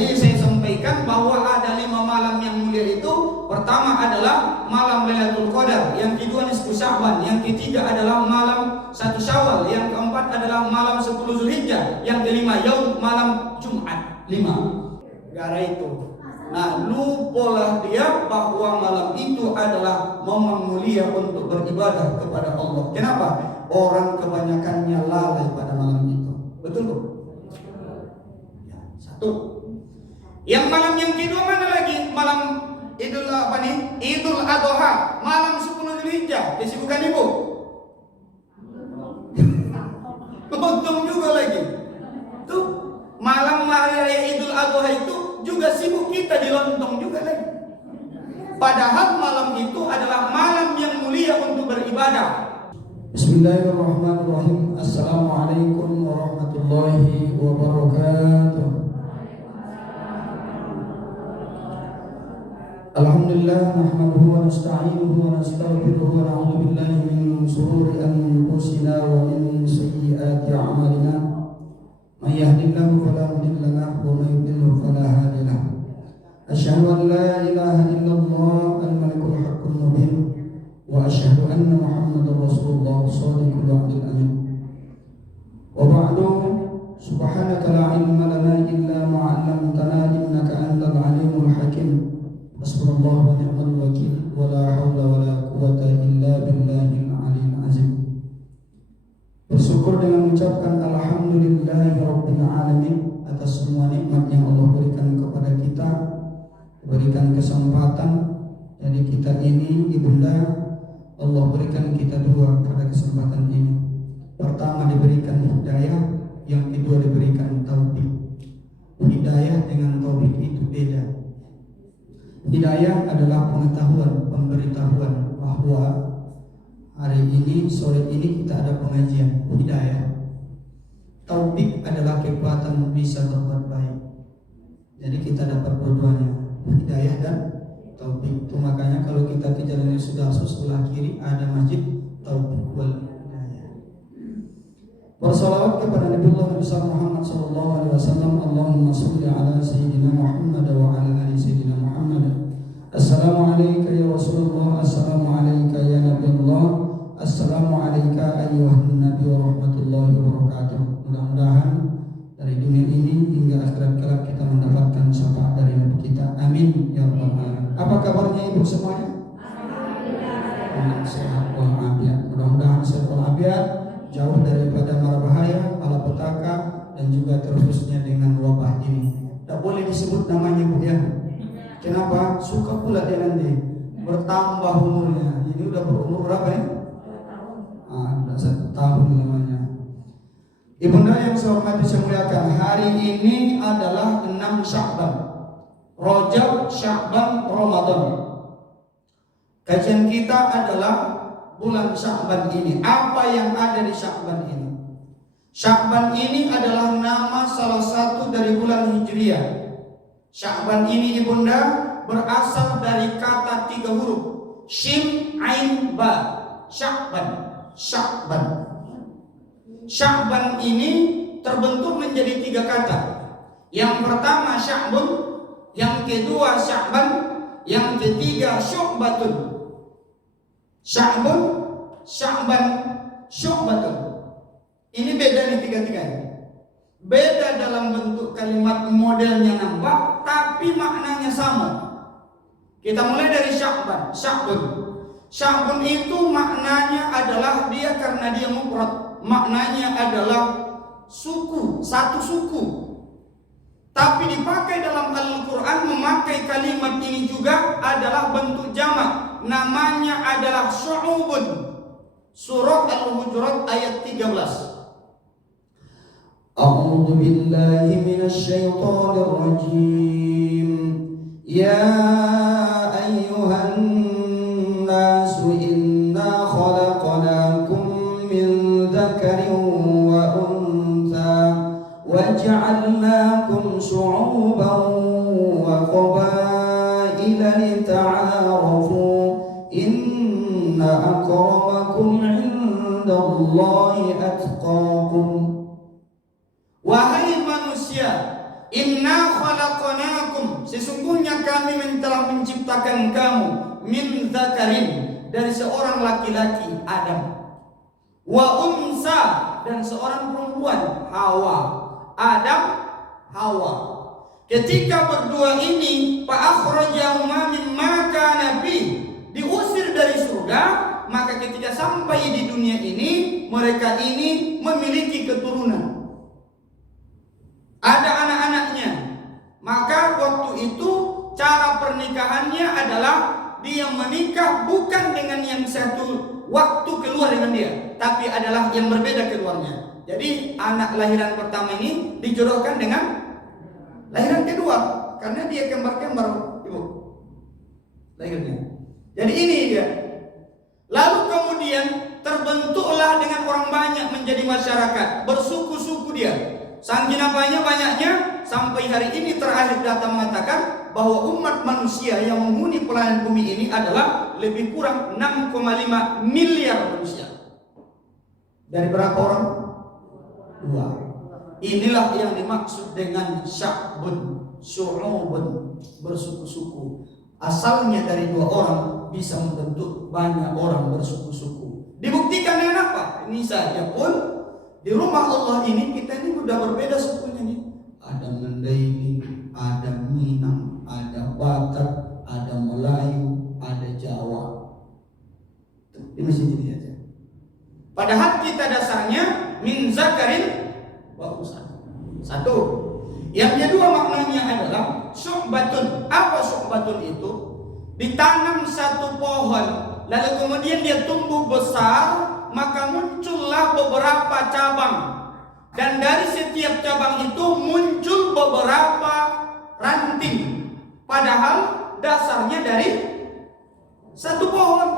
Tadi saya sampaikan bahwa ada 5 malam yang mulia itu. Pertama adalah malam Lailatul Qadar, yang kedua nisfu Sya'ban, yang ketiga adalah malam 1 Syawal, yang keempat adalah malam 10 Zulhijjah, yang kelima yaum malam Jumat 5. Gara itu. Nah, lupalah dia bahwa malam itu adalah momen mulia untuk beribadah kepada Allah. Kenapa? Orang kebanyakannya lalai pada malam itu. Betul kok? Ya, satu. Yang malam yang kedua mana lagi? Malam Idul Adha, malam 10 Zulhijjah. Kesibukan ibu? Lontong juga lagi. Tuh, malam hari raya Idul Adha itu juga sibuk kita di lontong juga lagi. Padahal malam itu adalah malam yang mulia untuk beribadah. Bismillahirrahmanirrahim. Assalamualaikum warahmatullahi wabarakatuh. Alhamdulillah nahmaduhu wa nasta'inuhu wa nastaghfiruhu wa na'udzu billahi min shururi anfusina wa min sayyiati a'malina. May yahdihillahu fala mudilla lahu wa may yudlil fala hadiya lahu. Asyhadu an la ilaha illallah al-malikul haqqul mubin wa asyhadu anna Muhammadar Rasulullah shadiqul wa'dil amin. Wa ba'du, subhanaka la ilma lana illa ma 'allamtana innaka antal alimul hakim. Hasbunallahu wa ni'mal wakil wa la haula wa la quwwata illa billahil aliyil azim. Bersyukur dengan mengucapkan alhamdulillahi rabbil alamin atas semua nikmat yang Allah berikan kepada kita, berikan kesempatan. Jadi kita ini ibunda, Allah berikan kita dua pada kesempatan ini. Pertama diberikan hidayah, yang kedua diberikan taufik. Hidayah dengan taufik itu beda. Hidayah adalah pengetahuan, pemberitahuan bahwa hari ini, sore ini kita ada pengajian. Hidayah. Taufik adalah kekuatan bisa berbuat baik. Jadi kita dapat dua-duanya, hidayah dan taufik. Itu makanya kalau kita ke jalan yang sudah sebelah kiri ada masjid taufik wal hidayah. Bersalawat kepada Nabi Muhammad sallallahu alaihi wasallam. Allahumma shalli ala sayyidina Muhammad wa ala ali sayyidina Muhammad. Assalamu alayka ya Rasulullah, assalamu alayka ya Nabiullah, assalamu alayka ayyuhan nabi wa rahmatullahi wa barakatuh. Mudah-mudahan dari dunia ini hingga akhirat kelak kita mendapatkan syafaat dari Nabi kita. Amin ya rabbal alamin. Apa kabarnya ibu semuanya? Alhamdulillah. Sehat walafiat. Mudah-mudahan sehat walafiat, jauh daripada mara bahaya, malapetaka, dan juga terusnya dengan wabah ini. Tak boleh disebut namanya bu ya. Kenapa? Suka pula dia nanti bertambah umurnya. Ini udah berumur berapa ya? Udah 1 tahun namanya. Ibunda yang saya hormati, saya muliakan, hari ini adalah 6 Sya'ban. Rajab, Sya'ban, Ramadan. Kajian kita adalah bulan Sya'ban ini. Apa yang ada di Sya'ban ini? Sya'ban ini adalah nama salah satu dari bulan Hijriah. Sya'ban ini ibunda berasal dari kata 3 huruf, Shin, Ain, Ba. Sya'ban. Sya'ban. Sya'ban ini terbentuk menjadi 3 kata. Yang pertama Sya'bun, yang kedua Sya'ban, yang ketiga Syu'batun. Sya'bun, Sya'ban, Syu'batun. Ini beda nih 3-3. Beda dalam bentuk kalimat, modelnya nambah, tapi maknanya sama. Kita mulai dari Sya'ban. Sya'bun. Sya'bun itu maknanya adalah dia, karena dia mufrad, maknanya adalah suku, satu suku. Tapi dipakai dalam Al-Quran, memakai kalimat ini juga adalah bentuk jamak. Namanya adalah syu'ubun. Surah Al-Hujurat ayat 13. A'udzu billahi minasy syaithanir rajim. Ya ayyuhan nasu inna khalaqnakum min dzakarin wa untha waja'alnakum syu'uban wa qabaila lita'arafu inna akramakum 'indallahi atqakum. Wahai manusia, inna khalaqnakum khalaqnakum, sesungguhnya kami telah menciptakan kamu min dzakarin, dari seorang laki-laki Adam, wa unsa, dan seorang perempuan Hawa. Adam, Hawa. Ketika berdua ini fa akhrajahuma mimma kana fi, diusir dari surga, maka ketika sampai di dunia ini mereka ini memiliki keturunan. Ada anak-anaknya. Maka waktu itu cara pernikahannya adalah dia menikah bukan dengan yang satu waktu keluar dengan dia, tapi adalah yang berbeda keluarnya. Jadi anak lahiran pertama ini dijodohkan dengan lahiran kedua, karena dia kembar-kembar ibu lahirnya. Jadi ini dia. Lalu kemudian terbentuklah dengan orang banyak menjadi masyarakat, bersuku-suku dia. Saking banyaknya sampai hari ini terakhir data mengatakan bahwa umat manusia yang menghuni planet bumi ini adalah lebih kurang 6,5 miliar manusia. Dari berapa orang? 2. Inilah yang dimaksud dengan sya'bun, syu'ubun, bersuku-suku. Asalnya dari 2 orang bisa membentuk banyak orang bersuku-suku. Dibuktikan dengan apa? Ini saja pun di rumah Allah ini kita ini sudah berbeda sukunya nih. Ada Mandailing, ada Minang, ada Batak, ada Melayu, ada Jawa. Di masjid ini aja. Padahal kita dasarnya min zakarin wa unsa. Satu. Yang kedua maknanya adalah syu'batun. Apa syu'batun itu? Ditanam satu pohon, lalu kemudian dia tumbuh besar, maka muncullah beberapa cabang, dan dari setiap cabang itu muncul beberapa ranting, padahal dasarnya dari satu pohon.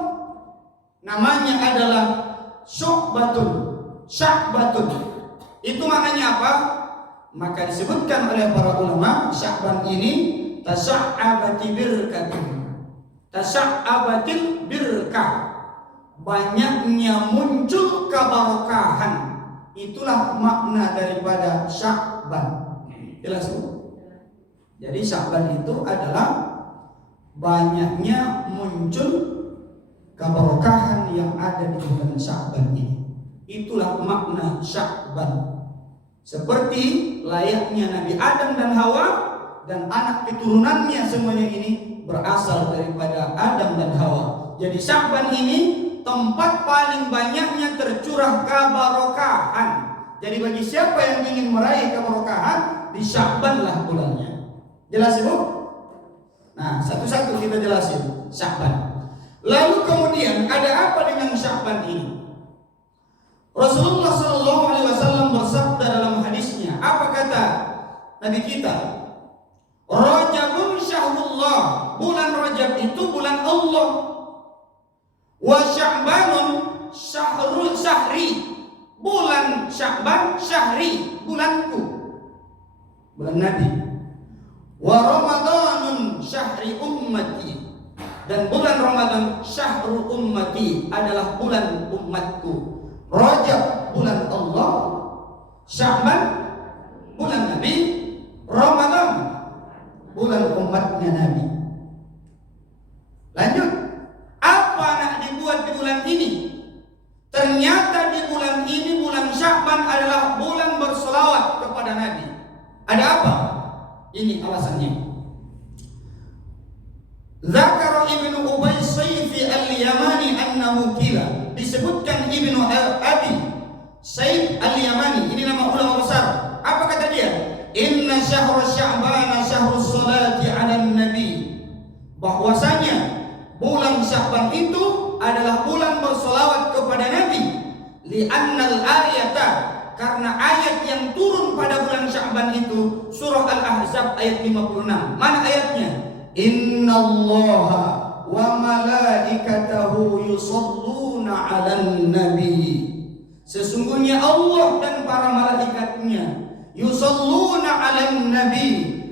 Namanya adalah syu'batun, sya'batun. Itu maknanya apa? Maka disebutkan oleh para ulama, Sya'ban ini tasya'abati birkatun, tasya'abatil birkah, banyaknya muncul keberkahan. Itulah makna daripada Sya'ban. Jelas itu? Jadi Sya'ban itu adalah banyaknya muncul keberkahan yang ada di bulan Sya'ban ini. Itulah makna Sya'ban. Seperti layaknya Nabi Adam dan Hawa dan anak keturunannya semuanya ini berasal daripada Adam dan Hawa. Jadi Sya'ban ini tempat paling banyaknya tercurah keberkahan. Jadi bagi siapa yang ingin meraih keberkahan, di Sya'ban lah bulannya. Jelas Ibu? Nah, satu-satu kita jelasin Sya'ban. Lalu kemudian ada apa dengan Sya'ban ini? Rasulullah SAW bersabda dalam hadisnya, apa kata Nabi kita? Rajabun syahrullah, bulan Rajab itu bulan Allah. Wa Sya'banun syahrul syahri, bulan Sya'ban syahri, bulanku, bulan Nabi. Wa Ramadanun syahri ummati, dan bulan Ramadan syahrul ummati, adalah bulan umatku. Rajab bulan Allah, Sya'ban bulan Nabi, Ramadan bulan umatnya Nabi. Lanjut, apa nak dibuat di bulan ini? Ternyata di bulan ini, bulan Sya'ban adalah bulan berselawat kepada Nabi. Ada apa? Ini alasannya. Zakara Ibnu Ubay Sayfi al-Yamani annahu qila, disebutkan Ibnu Abi Saif al-Yamani, ini nama ulama besar. Apa kata dia? Inna syahrul Sya'ban syahrus salati 'alan nabi, bahwasanya bulan Sya'ban itu adalah bulan berselawat kepada Nabi. Li'annal ayata, karena ayat yang turun pada bulan Sya'ban itu surah Al-Ahzab ayat 56. Mana ayatnya? Innallaha wa malaikatahu yusholluna 'alan nabi, sesungguhnya Allah dan para malaikatnya yusholluna 'alan nabi,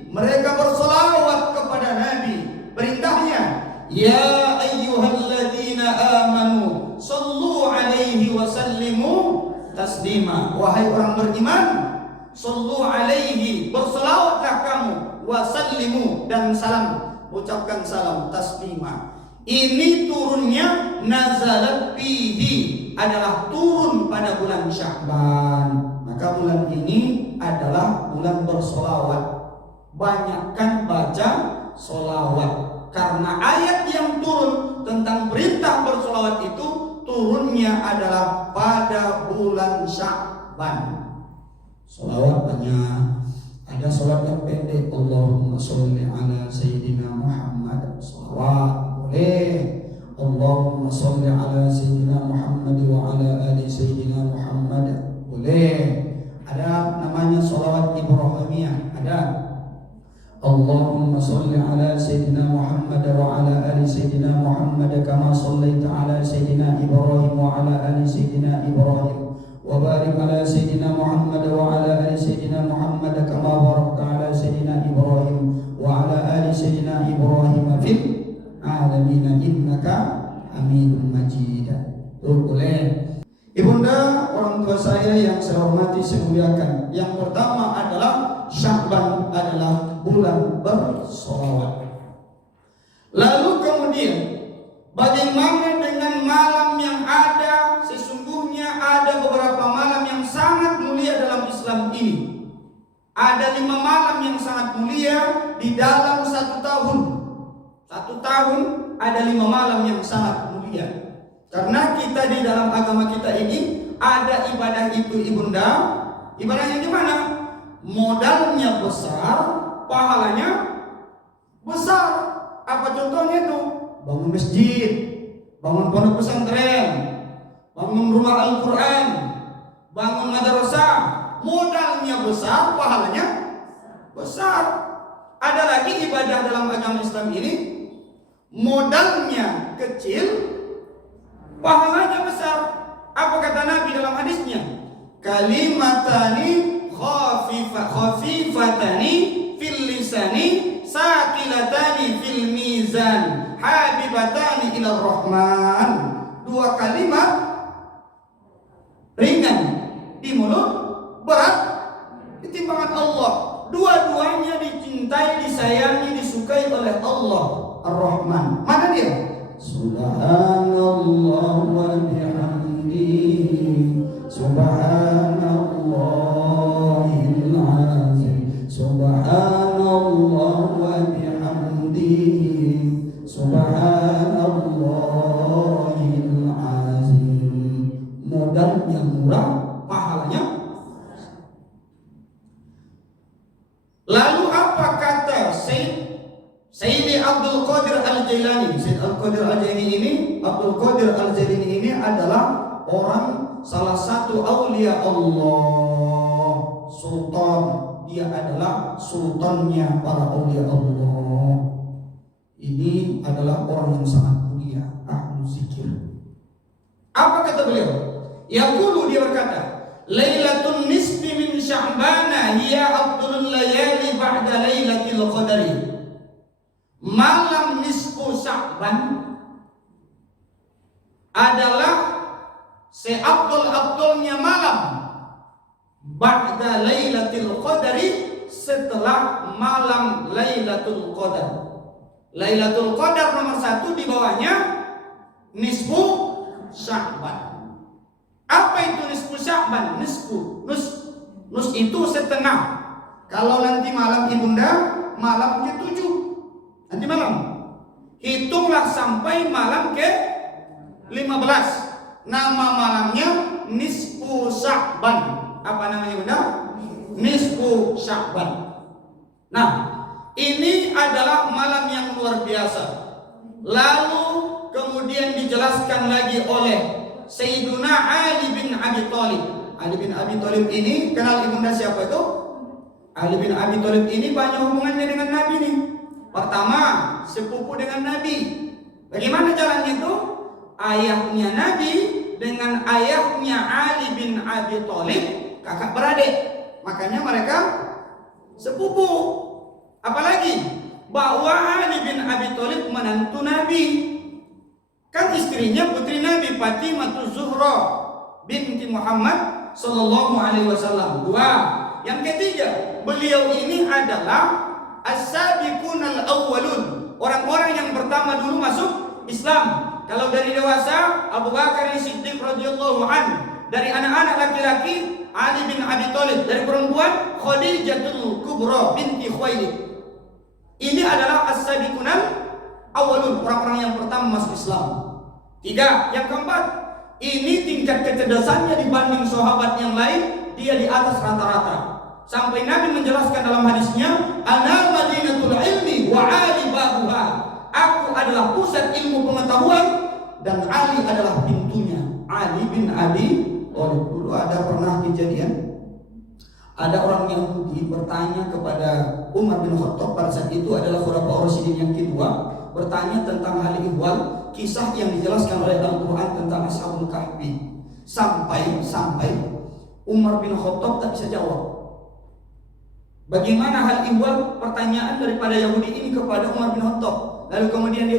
mereka berselawat kepada Nabi. Perintahnya, ya ayyuhalladzina amanu sallu alaihi wa sallimu taslima, wahai orang beriman, sallu alaihi, berselawatlah kamu, wa sallimu, dan salam, ucapkan salam taslima. Ini turunnya nazalat fihi, adalah turun pada bulan Sya'ban. Maka bulan ini adalah bulan bersolawat. Banyakkan baca solawat, karena ayat yang turun tentang perintah bersolawat itu turunnya adalah pada bulan Sya'ban. Solawat banyak. Ada sholat yang pendek, Allahumma sholli ala Sayyidina Muhammad, solawat boleh. Allahumma sholli ala Sayyidina Muhammad wa ala ali Sayyidina Muhammad, boleh. Ada namanya solawat Ibrahimiyah, ada. Allahumma sholli ala Sayyidina Muhammad wa ala ali Sayyidina Muhammad kama shallaita ala Sayyidina Ibrahim wa ala ali Sayyidina Ibrahim wa barik ala Sayyidina Muhammad wa ala ali Sayyidina Muhammad kama barakta ala Sayyidina Ibrahim wa ala ali Sayyidina Ibrahim fil alamin innaka Hamidum Majid. Boleh. Ibunda, orang tua saya yang saya hormati, saya muliakan, yang pertama adalah Sya'ban adalah bulan bersolawat. Lalu kemudian bagaimana dengan malam yang ada? Sesungguhnya ada beberapa malam yang sangat mulia dalam Islam ini. Ada 5 malam yang sangat mulia di dalam 1 tahun. 1 tahun ada 5 malam yang sangat mulia. Karena kita di dalam agama kita ini ada ibadah itu, ibunda. Ibadahnya gimana? Modalnya besar, pahalanya besar. Apa contohnya itu? Bangun masjid, bangun pondok pesantren, bangun rumah Al-Quran, bangun madrasah. Modalnya besar, pahalanya besar. Ada lagi ibadah dalam agama Islam ini, modalnya kecil, pahalanya besar. Apa kata Nabi dalam hadisnya? Kalimatani khafifatani fil lisani saqilatani fil mizan habibatani ila Rahman. 2 kalimat ringan di mulut, berat di timbangan Allah. Dua-duanya dicintai, disayangi, disukai oleh Allah Ar-Rahman. Mana dia? Subhanallah wa bihamdihi, subhanallahil azim, subhanallah wa bihamdihi, subhanallahil azim. Modal yang murah, pahalanya. Lalu apa kata Sayyidi Abdul Qadir Al-Jailani? Sayyid Al-Qadir Al-Jailani ini adalah orang, salah satu aulia Allah, sultan. Dia adalah sultannya para aulia Allah. Ini adalah orang yang sangat mulia, ahlu zikir. Apa kata beliau? Yaqulu, dia berkata, Lailatul nisfi min Sya'bana hiya afdalul layali ba'da Lailatul Qadari. Malam nisfu Sya'ban adalah seabdul-abdulnya malam ba'da Lailatul Qadari, setelah malam Lailatul Qadar. Lailatul Qadar nomor 1, di bawahnya nisfu Sya'ban. Apa itu nisfu Sya'ban? Nus itu setengah. Kalau nanti malam ibunda, malam ke-7, nanti malam, hitunglah sampai malam ke-15. Nama malamnya nisfu Sya'ban. Apa namanya ibunda? Nisfu Sya'ban. Nah, ini adalah malam yang luar biasa. Lalu kemudian dijelaskan lagi oleh Sayyiduna Ali bin Abi Thalib. Ali bin Abi Thalib ini, kenal ibunda siapa itu? Ali bin Abi Thalib ini banyak hubungannya dengan Nabi nih. Pertama, sepupu dengan Nabi. Bagaimana caranya itu? Ayahnya Nabi dengan ayahnya Ali bin Abi Thalib kakak beradik. Makanya mereka sepupu. Apalagi bahwa Ali bin Abi Thalib menantu Nabi. Kan istrinya putri Nabi Fatimah Zuhra binti Muhammad sallallahu alaihi wasallam. 2. Yang ketiga, beliau ini adalah as-sabiqunal awwalun, orang-orang yang pertama dulu masuk Islam. Kalau dari dewasa Abu Bakar Siddiq radhiyallahu anhu, dari anak-anak laki-laki Ali bin Abi Thalib, dari perempuan Khadijatul Kubra binti Khuwailid. Ini adalah as-sabiqunal awwalun, orang-orang yang pertama masuk Islam. 3, yang keempat, ini tingkat kecerdasannya dibanding sahabat yang lain, dia di atas rata-rata. Sampai Nabi menjelaskan dalam hadisnya, "Ana madinatul ilmi wa ali babuha." Aku adalah pusat ilmu pengetahuan dan Ali adalah pintunya. Ali bin Abi Thalib. Dulu ada pernah kejadian, ada orang Yahudi bertanya kepada Umar bin Khattab, pada saat itu adalah Khulafaur Rasyidin yang kedua, bertanya tentang hal ihwal, kisah yang dijelaskan oleh Al-Quran tentang Ashabul Kahfi. Sampai Umar bin Khattab tak bisa jawab. Bagaimana hal ihwal? Pertanyaan daripada Yahudi ini kepada Umar bin Khattab. Lalu kemudian dia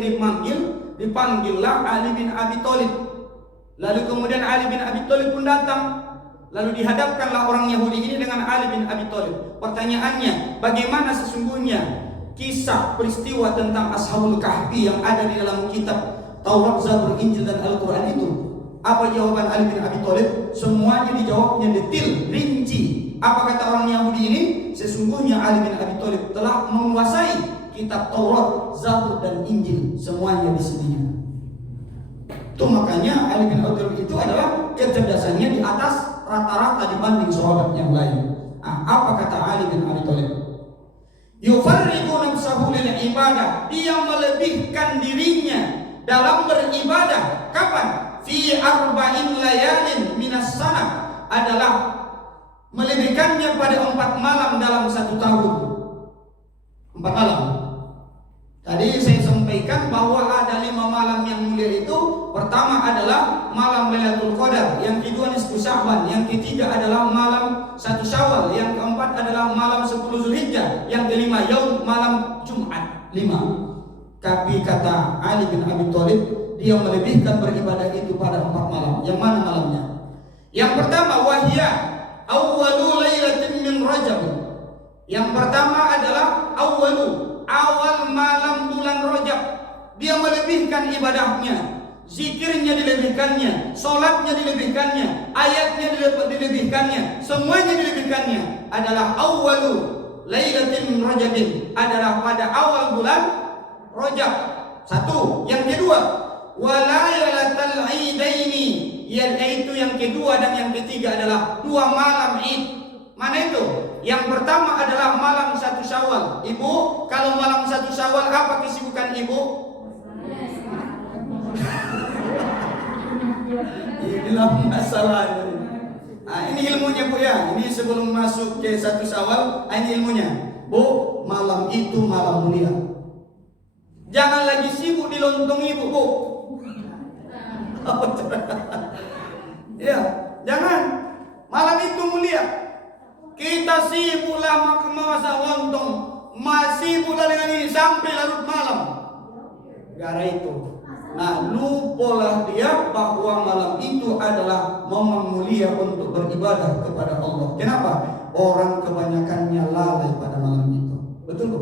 dipanggillah Ali bin Abi Thalib. Lalu kemudian Ali bin Abi Thalib pun datang. Lalu dihadapkanlah orang Yahudi ini dengan Ali bin Abi Thalib. Pertanyaannya, bagaimana sesungguhnya kisah peristiwa tentang Ashabul Kahfi yang ada di dalam kitab Taurat, Zabur, Injil dan Al-Quran itu? Apa jawaban Ali bin Abi Thalib? Semuanya dijawabnya detail, rinci. Apa kata orang Yahudi ini? Sesungguhnya Ali bin Abi Thalib telah menguasai kitab Taurat, Zabur dan Injil, semuanya di sininya. Itu makanya Ali bin Abi Thalib itu adalah kecerdasannya di atas rata-rata dibanding sahabat yang lain. Apa kata Ali bin Abi Thalib? Yufarriqu nafsahu lil ibadah. Dia melebihkan dirinya dalam beribadah. Kapan? Fi arba'in layalin minas sana. Adalah melebihkannya pada 4 malam dalam 1 tahun. 4 malam. Tadi saya sampaikan bahwa ada 5 malam yang mulia itu. Pertama adalah malam Lailatul Qadar, yang kedua nisfu Sya'ban, yang ketiga adalah malam 1 Syawal, yang keempat adalah malam 10 Zulhijjah, yang kelima yaum malam Jumat 5. Tapi kata Ali bin Abi Thalib, dia melebihkan beribadah itu pada 4 malam. Yang mana malamnya? Yang pertama wahya awwalu lailatin min Rajab. Yang pertama adalah awal malam bulan Rajab. Dia melebihkan ibadahnya, zikirnya dilebihkannya, sholatnya dilebihkannya, ayatnya dilebihkannya, semuanya dilebihkannya. Adalah awwalu lailatin min Rajabin, adalah pada awal bulan Rajab. 1. Yang kedua, walaylatul idaini, yaitu yang kedua dan yang ketiga adalah 2 malam Id. Mana itu? Yang pertama adalah malam 1 Syawal. Ibu, kalau malam 1 Syawal apa kesibukan ibu? Inilah masalah. Ini ilmunya Bu ya. Ini sebelum masuk ke 1 Syawal, ini ilmunya. Bu, malam itu malam mulia. Jangan lagi sibuk di lontong ibu, Bu. Ya, jangan. Malam itu mulia. Kita sibuklah memasak lontong, masih pula dengan ini sampai larut malam. Gara itu. Nah, lupalah dia bahwa malam itu adalah momen mulia untuk beribadah kepada Allah. Kenapa? Orang kebanyakannya lalai pada malam itu. Betul, Bu?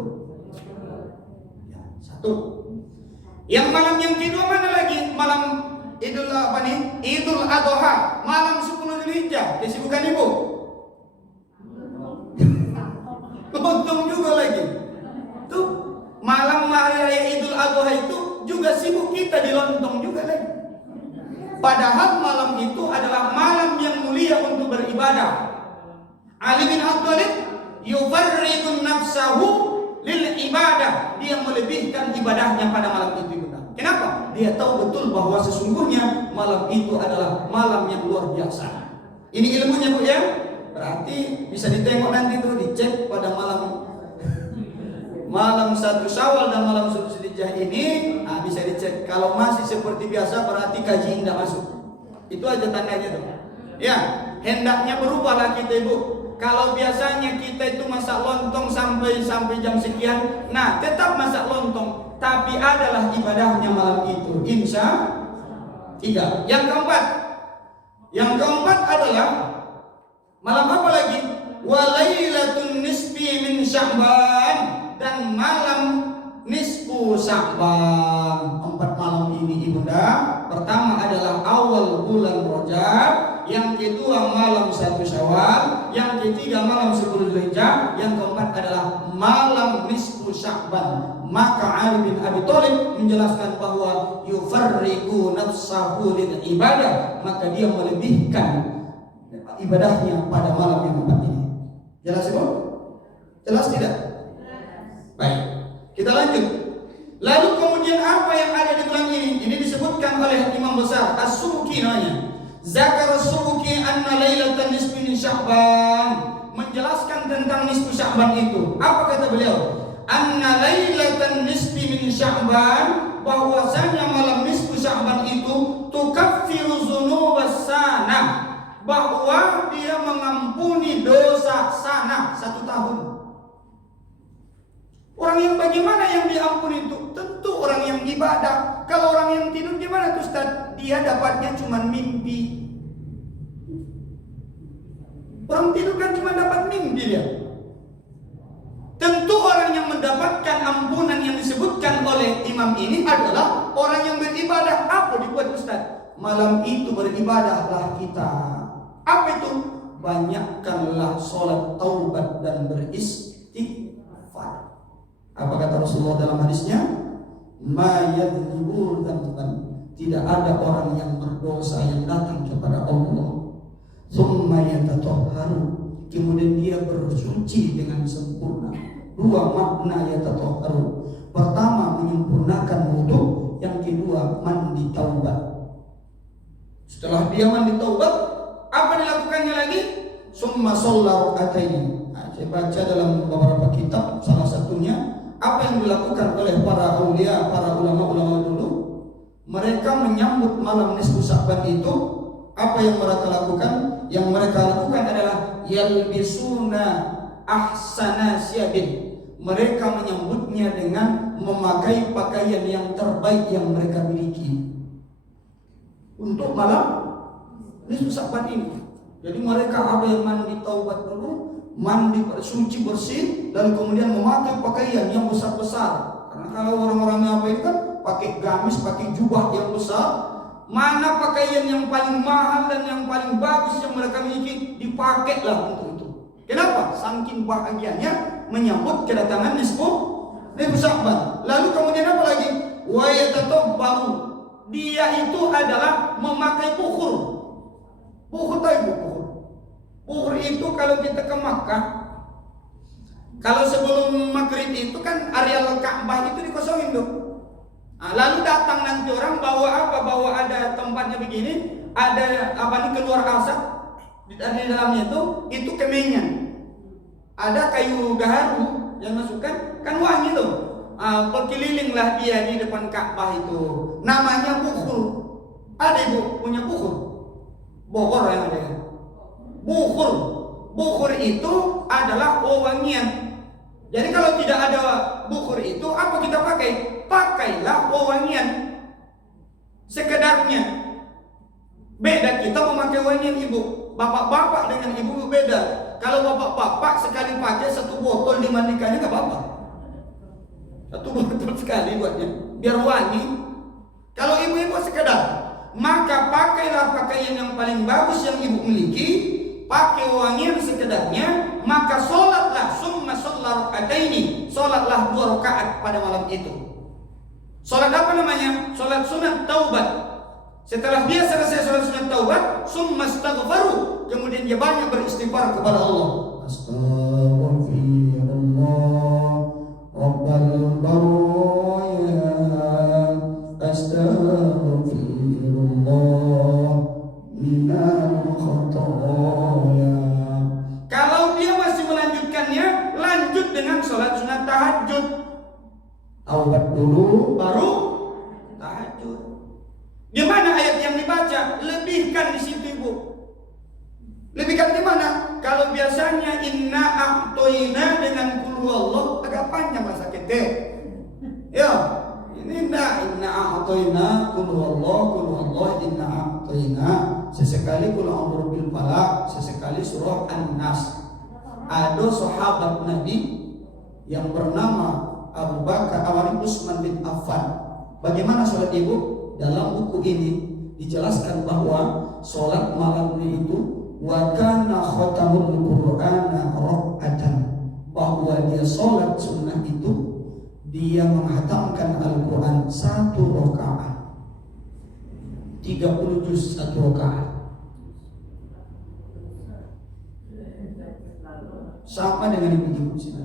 Ya, 1. Yang malam yang kedua mana lagi? Malam Idul Adha, malam 10 Zulhijjah. Kesibukan ibu? Lontong juga lagi. Tuh, malam hari raya Idul Adha itu juga sibuk kita di lontong juga lagi. Padahal malam itu adalah malam yang mulia untuk beribadah. Ali bin Abi Thalib yufarriqun nafsahu lil ibadah. Dia melebihkan ibadahnya pada malam itu. Kenapa? Dia tahu betul bahwa sesungguhnya malam itu adalah malam yang luar biasa. Ini ilmunya, Bu ya. Berarti bisa ditengok nanti tuh, dicek pada malam 1 Syawal dan malam 10 Zulhijjah ini, bisa dicek. Kalau masih seperti biasa berarti kaji tidak masuk. Itu aja tandanya tuh. Ya, hendaknya berubahlah kita, Ibu. Kalau biasanya kita itu masak lontong sampai jam sekian, nah tetap masak lontong, tapi adalah ibadahnya malam itu. Insya 3. Yang keempat adalah malam apa lagi? Walailatun nisfi min Sya'ban. dan malam nisfu Sya'ban. 4 malam ini ibunda. Pertama adalah awal bulan Rajab, yang kedua malam 1 Syawal, yang ketiga malam 10 Dzulhijjah, yang keempat adalah malam nisfu Sya'ban. Maka Ali bin Abi Thalib menjelaskan bahwa yufarriqu nafsahu lil ibadah, maka dia melebihkan ibadahnya pada malam yang keempat ini. Jelas Ibu? Jelas tidak? Baik, kita lanjut. Lalu kemudian apa yang ada di bulan ini? Ini disebutkan oleh Imam besar As-Subki namanya. Zakar As-Subki anna lailatan nisfi min Sya'ban, menjelaskan tentang nisfu Sya'ban itu. Apa kata beliau? Anna lailatan nisfi min Sya'ban, bahwasanya malam nisfu Sya'ban itu tukaffiru dzunubas sanah, bahwa dia mengampuni dosa sanah 1 tahun. Orang yang bagaimana yang diampuni itu? Tentu orang yang ibadah. Kalau orang yang tidur gimana tuh Ustaz? Dia dapatnya cuma mimpi. Orang tidur kan cuma dapat mimpi dia. Tentu orang yang mendapatkan ampunan yang disebutkan oleh imam ini adalah orang yang beribadah. Apa dibuat Ustaz? Malam itu beribadahlah kita. Apa itu? Banyakkanlah sholat taubat dan beristighfar. Apa kata Rasulullah dalam hadisnya? Ma yadhibul dzanban, tidak ada orang yang berdosa yang datang kepada Allah. Tsumma yatatahharu, kemudian dia bersuci dengan sempurna. 2 makna yatatahharu. Pertama menyempurnakan wudu, yang kedua mandi taubat. Setelah dia mandi taubat, apa dilakukannya lagi? Tsumma shalla raka'ataini. Saya baca dalam beberapa kitab, salah satunya apa yang dilakukan oleh para aulia, para ulama-ulama dulu. Mereka menyambut malam nisfu Sya'ban itu. Apa yang mereka lakukan? Yang mereka lakukan adalah yalbisuna ahsana syabin. Mereka menyambutnya dengan memakai pakaian yang terbaik yang mereka miliki untuk malam nisfu Sya'ban ini. Jadi mereka ada yang mandi taubat dulu, mandi suci bersih, dan kemudian memakai pakaian yang besar-besar. Karena kalau orang-orang apa itu kan pakai gamis, pakai jubah yang besar. Mana pakaian yang paling mahal dan yang paling bagus yang mereka miliki, dipakailah untuk itu. Kenapa? Saking bahagianya menyambut kedatangan nisfu Sya'ban. Lalu kemudian apa lagi? Wa yatatahharu, dia itu adalah memakai bukhur. Bukhur tahu bukhur? Bukhur itu kalau kita ke Makkah, kalau sebelum maghrib itu kan areal Ka'bah itu dikosongin tuh. Nah, lalu datang nanti orang bawa apa? Bawa ada tempatnya begini, ada apa nih, keluar asap di dalamnya itu kemenyan. Ada kayu gaharu yang masukkan, kan wangi tuh. Berkelilinglah dia di depan Ka'bah itu. Namanya bukhur. Ada ibu punya bukhur? Bogor yang ada. Bukhur. Bukhur itu adalah wewangian. Jadi kalau tidak ada bukhur itu, apa kita pakai? Pakailah wewangian sekedarnya. Beda kita memakai wewangian ibu. Bapak-bapak dengan ibu beda. Kalau bapak-bapak sekali pakai 1 botol dimandikannya nggak apa-apa. 1 botol sekali buatnya, biar wangi. Kalau ibu-ibu sekedar, maka pakailah pakaian yang paling bagus yang ibu miliki, pakai wangian sekedarnya, maka sholatlah summa shalla raka'ataini, sholatlah 2 rakaat pada malam itu. Sholat apa namanya? Sholat sunat taubat. Setelah dia selesai sholat sunat taubat, summa astaghfaru, kemudian dia banyak beristighfar kepada Allah. Astaghfirullah Rabbal baraya, astaghfirullah minal khataya. Kalau dia masih melanjutkannya, lanjut dengan sholat sunat tahajud. Taubat dulu, baru tahajud. Gimana ayat yang dibaca? Lebihkan di situ ibu. Lebihkan di mana? Kalau biasanya inna a'toina dengan qul huwallah agak panjang bahasa kita. Ya, ini inna a'toina qul huwallah inna a'toina. Sesekali qul a'udzu bil falaq, sesekali surah An-Nas. Ada sahabat Nabi yang bernama Abu Bakar Utsman bin Affan. Bagaimana sholat ibu? Dalam buku ini dijelaskan bahwa sholat malamnya itu wa kana khatamul Qur'ana rak'atan, bahwa dia sholat sunnah itu dia menghatamkan Al-Quran 1 rakaat, 30 juz 1 rakaat. Sama dengan ibu-ibu sini.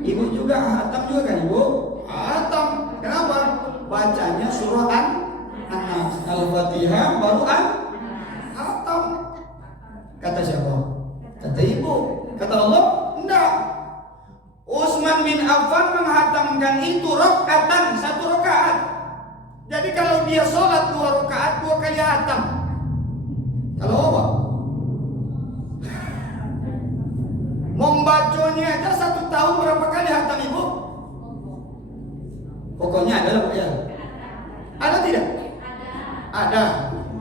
Ibu juga hatam juga kan ibu? Hatam. Kenapa? Bacanya surah An-Nas, Al-Fatihah baru hatam. Kata siapa? Kata ibu. Kata Allah? Enggak. Utsman bin Affan menghatamkan itu rakaatan, 1 rakaat. Jadi kalau dia sholat 2 rakaat 2 kali hatam. Kalau apa? Membacanya aja 1 tahun berapa kali hatam ibu? Pokoknya ada lah ya. Ada tidak? Ada.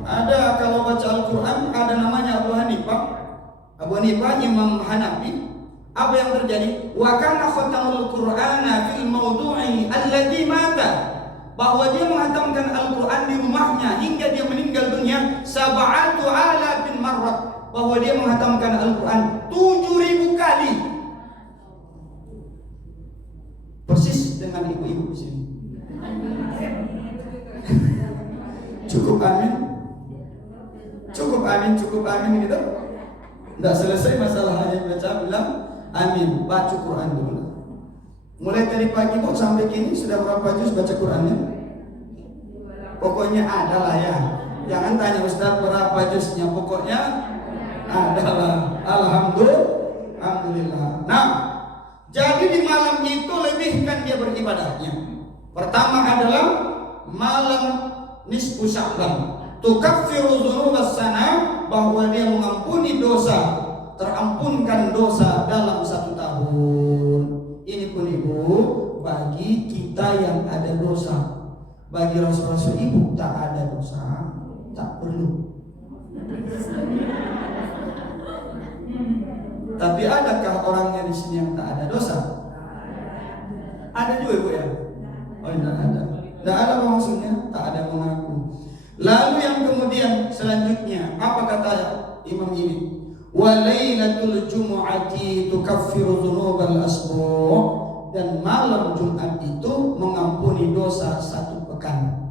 Ada. Kalau baca Al-Quran ada namanya Abu Hanifah. Abu Hanifah Imam Hanafi. Apa yang terjadi? Wa kana khatamul Qur'ana fil mawdu'i alladhi mata. Bahwa dia menghatamkan Al-Quran di rumahnya hingga dia meninggal dunia 7,000 marrat. Bahwa dia menghatamkan Al-Quran 7.000 kali. Persis dengan ibu-ibu di sini. Cukup amin. Cukup amin, cukup amin gitu. Tidak selesai masalahnya baca bilang amin, baca Quran dulu. Mulai dari pagi kok sampai kini sudah berapa juz baca Qurannya? Pokoknya adalah ya. Jangan tanya Ustaz berapa juznya, pokoknya adalah. Alhamdulillah. Nah, jadi di malam itu lebihkan dia beribadahnya. Pertama adalah malam nisfu Sya'ban. Tukaffiru dzunubas sana, bahwa dia mengampuni dosa, terampunkan dosa dalam 1 tahun. Ini pun ibu bagi kita yang ada dosa. Bagi rasul-rasul ibu tak ada dosa, tak perlu. Tapi adakah orangnya di sini yang tak ada dosa? Ada juga ibu ya? Oh tidak ada. Tidak ada apa maksudnya? Tak ada mengaku. Lalu yang kemudian selanjutnya apa kata imam ini? Wa lailatul jumu'ati tukaffiru dzunubal asbu', dan malam Jumat itu mengampuni dosa 1 pekan.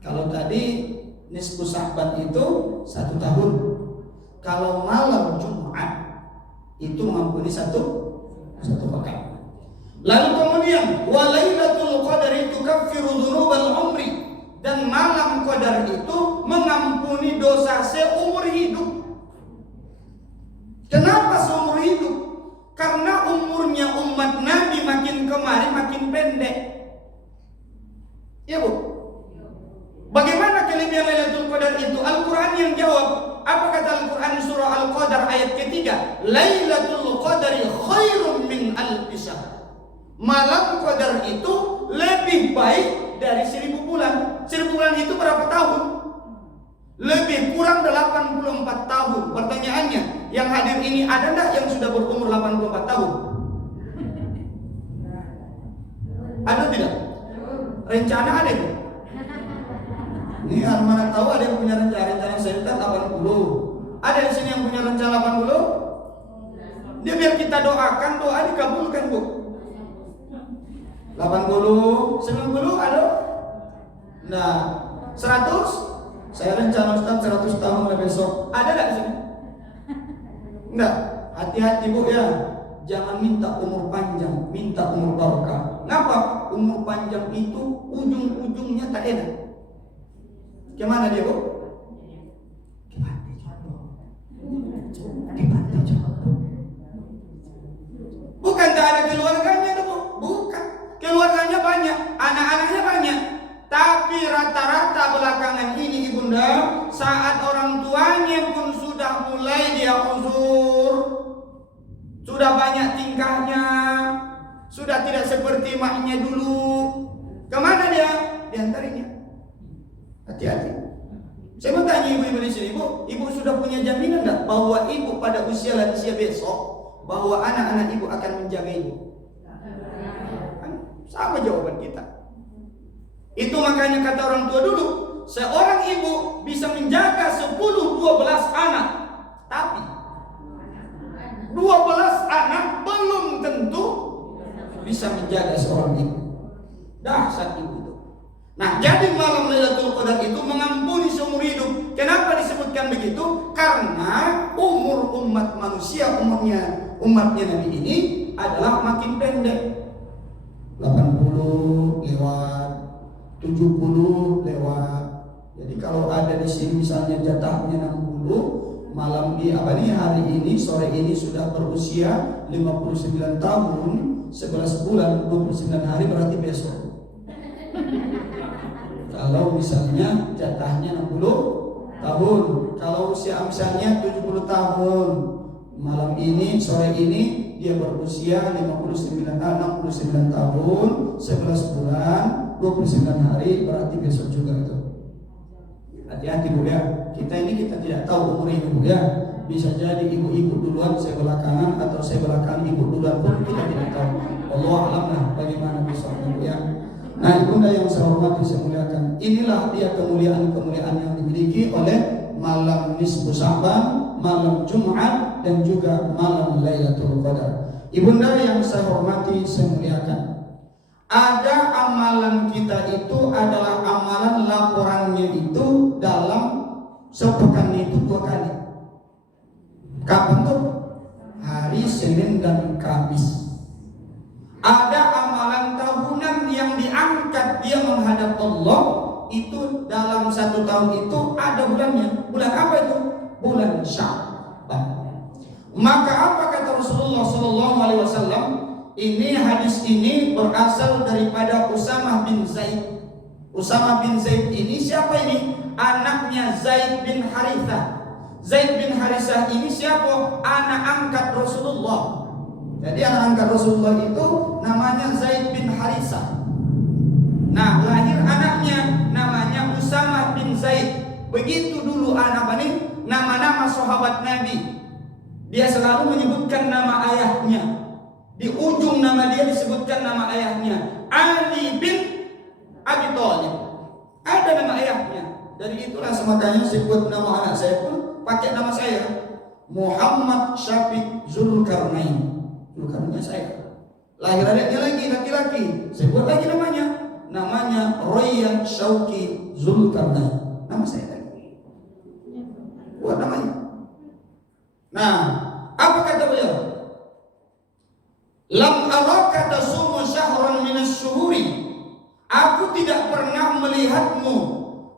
Kalau tadi nisfu Sya'ban itu 1 tahun. Kalau malam Jumat itu mengampuni 1 pekan. Lalu kemudian wa lailatul qadri tukaffiru dzunubal umri, dan malam Qadar itu mengampuni dosa seumur hidup. Kenapa seumur hidup? Karena umurnya umat Nabi makin kemari makin pendek. Ya bu? Bagaimana kelebihan Lailatul Qadar itu? Al-Quran yang jawab. Apa kata Al-Quran surah Al-Qadar ayat ketiga? Lailatul Qadari khairun min alfi syahr. Malam Qadar itu lebih baik dari 1000 bulan. 1000 bulan itu berapa tahun? Lebih kurang 84 tahun. Pertanyaannya, yang hadir ini ada enggak yang sudah berumur 84 tahun? Ada tidak? Rencana ada itu? Ini mana tahu ada yang punya rencana sekitar 80. Ada di sini yang punya rencana 80? Dia biar kita doakan, doa dikabulkan bu. 80, 90 ada? Nah, 100? Saya rencana Ustaz 100 tahun dari besok. Ada enggak di sini? Enggak. Hati-hati bu ya. Jangan minta umur panjang, minta umur barokah. Kenapa? Umur panjang itu ujung-ujungnya tak enak. Kemana dia bu? Bukan tak ada keluarganya bu. Bukan. Keluarganya banyak, anak-anaknya banyak. Tapi rata-rata belakangan ini ibunda, saat orang tuanya pun sudah mulai dia uzur, sudah banyak tingkahnya, sudah tidak seperti maknya dulu. Kemana dia? Diantarinya. Hati-hati. Saya mau tanya ibu-ibu di sini, ibu sudah punya jaminan enggak bahwa ibu pada usia lansia besok bahwa anak-anak ibu akan menjaga ibu? Kan sama jawaban kita. Itu makanya kata orang tua dulu, seorang ibu bisa menjaga 10-12 anak, tapi 12 anak belum tentu bisa menjaga seorang ibu. Dahsyat ibu itu. Nah, jadi malam Lailatul Qadar itu mengampuni seumur hidup. Kenapa disebutkan begitu? Karena umur umat manusia, umatnya Nabi ini adalah makin pendek. 80 lewat, 70 lewat. Jadi kalau ada di sini misalnya jatahnya 60, malam hari ini sore ini sudah berusia 59 tahun, 11 bulan 29 hari, berarti besok. Kalau misalnya jatahnya 60 tahun, kalau usia misalnya 70 tahun, malam ini sore ini dia berusia 69 tahun, 11 bulan 29 hari, berarti besok juga itu. Hati-hati Bu ya. Kita tidak tahu umur ibu ya. Bisa jadi ibu-ibu duluan saya belakangan, atau saya belakangan ibu duluan pun kita tidak tahu. Allah alam lah bagaimana besoknya Bu ya. Nah, ibunda yang saya hormati, saya muliakan, inilah dia kemuliaan-kemuliaan yang dimiliki oleh malam nisfu Sya'ban, malam Jumat, dan juga malam Lailatul Qadar. Ibunda yang saya hormati, saya muliakan, ada amalan kita itu adalah amalan laporannya itu dalam sepekan itu 2 kali. Kapan tuh? Hari Senin dan Kamis. Ada amalan tahunan yang diangkat dia menghadap Allah, itu dalam 1 tahun itu ada bulannya. Bulan apa itu? Bulan Sya'ban. Maka apa kata Rasulullah SAW? Ini hadis ini berasal daripada Usamah bin Zaid. Usamah bin Zaid ini siapa ini? Anaknya Zaid bin Harithah. Zaid bin Harithah ini siapa? Anak angkat Rasulullah. Jadi anak angkat Rasulullah itu namanya Zaid bin Harithah. Nah, lahir anaknya namanya Usamah bin Zaid. Begitu dulu anak ini nama-nama sahabat Nabi. Dia selalu menyebutkan nama ayahnya. Di ujung nama dia disebutkan nama ayahnya, Ali bin Abi Thalib. Ada nama ayahnya. Dari itulah semakanya sebut nama anak saya pun pakai nama saya, Muhammad Syafiq Zulkarnain. Zulkarnain saya. Lahir adiknya lagi laki-laki, sebut lagi namanya Royan Syauqi Zulkarnain. Nama saya lagi. Buat namanya. Nah, apa kata beliau? Lam araka tasumu syahran minas syuhuri. Aku tidak pernah melihatmu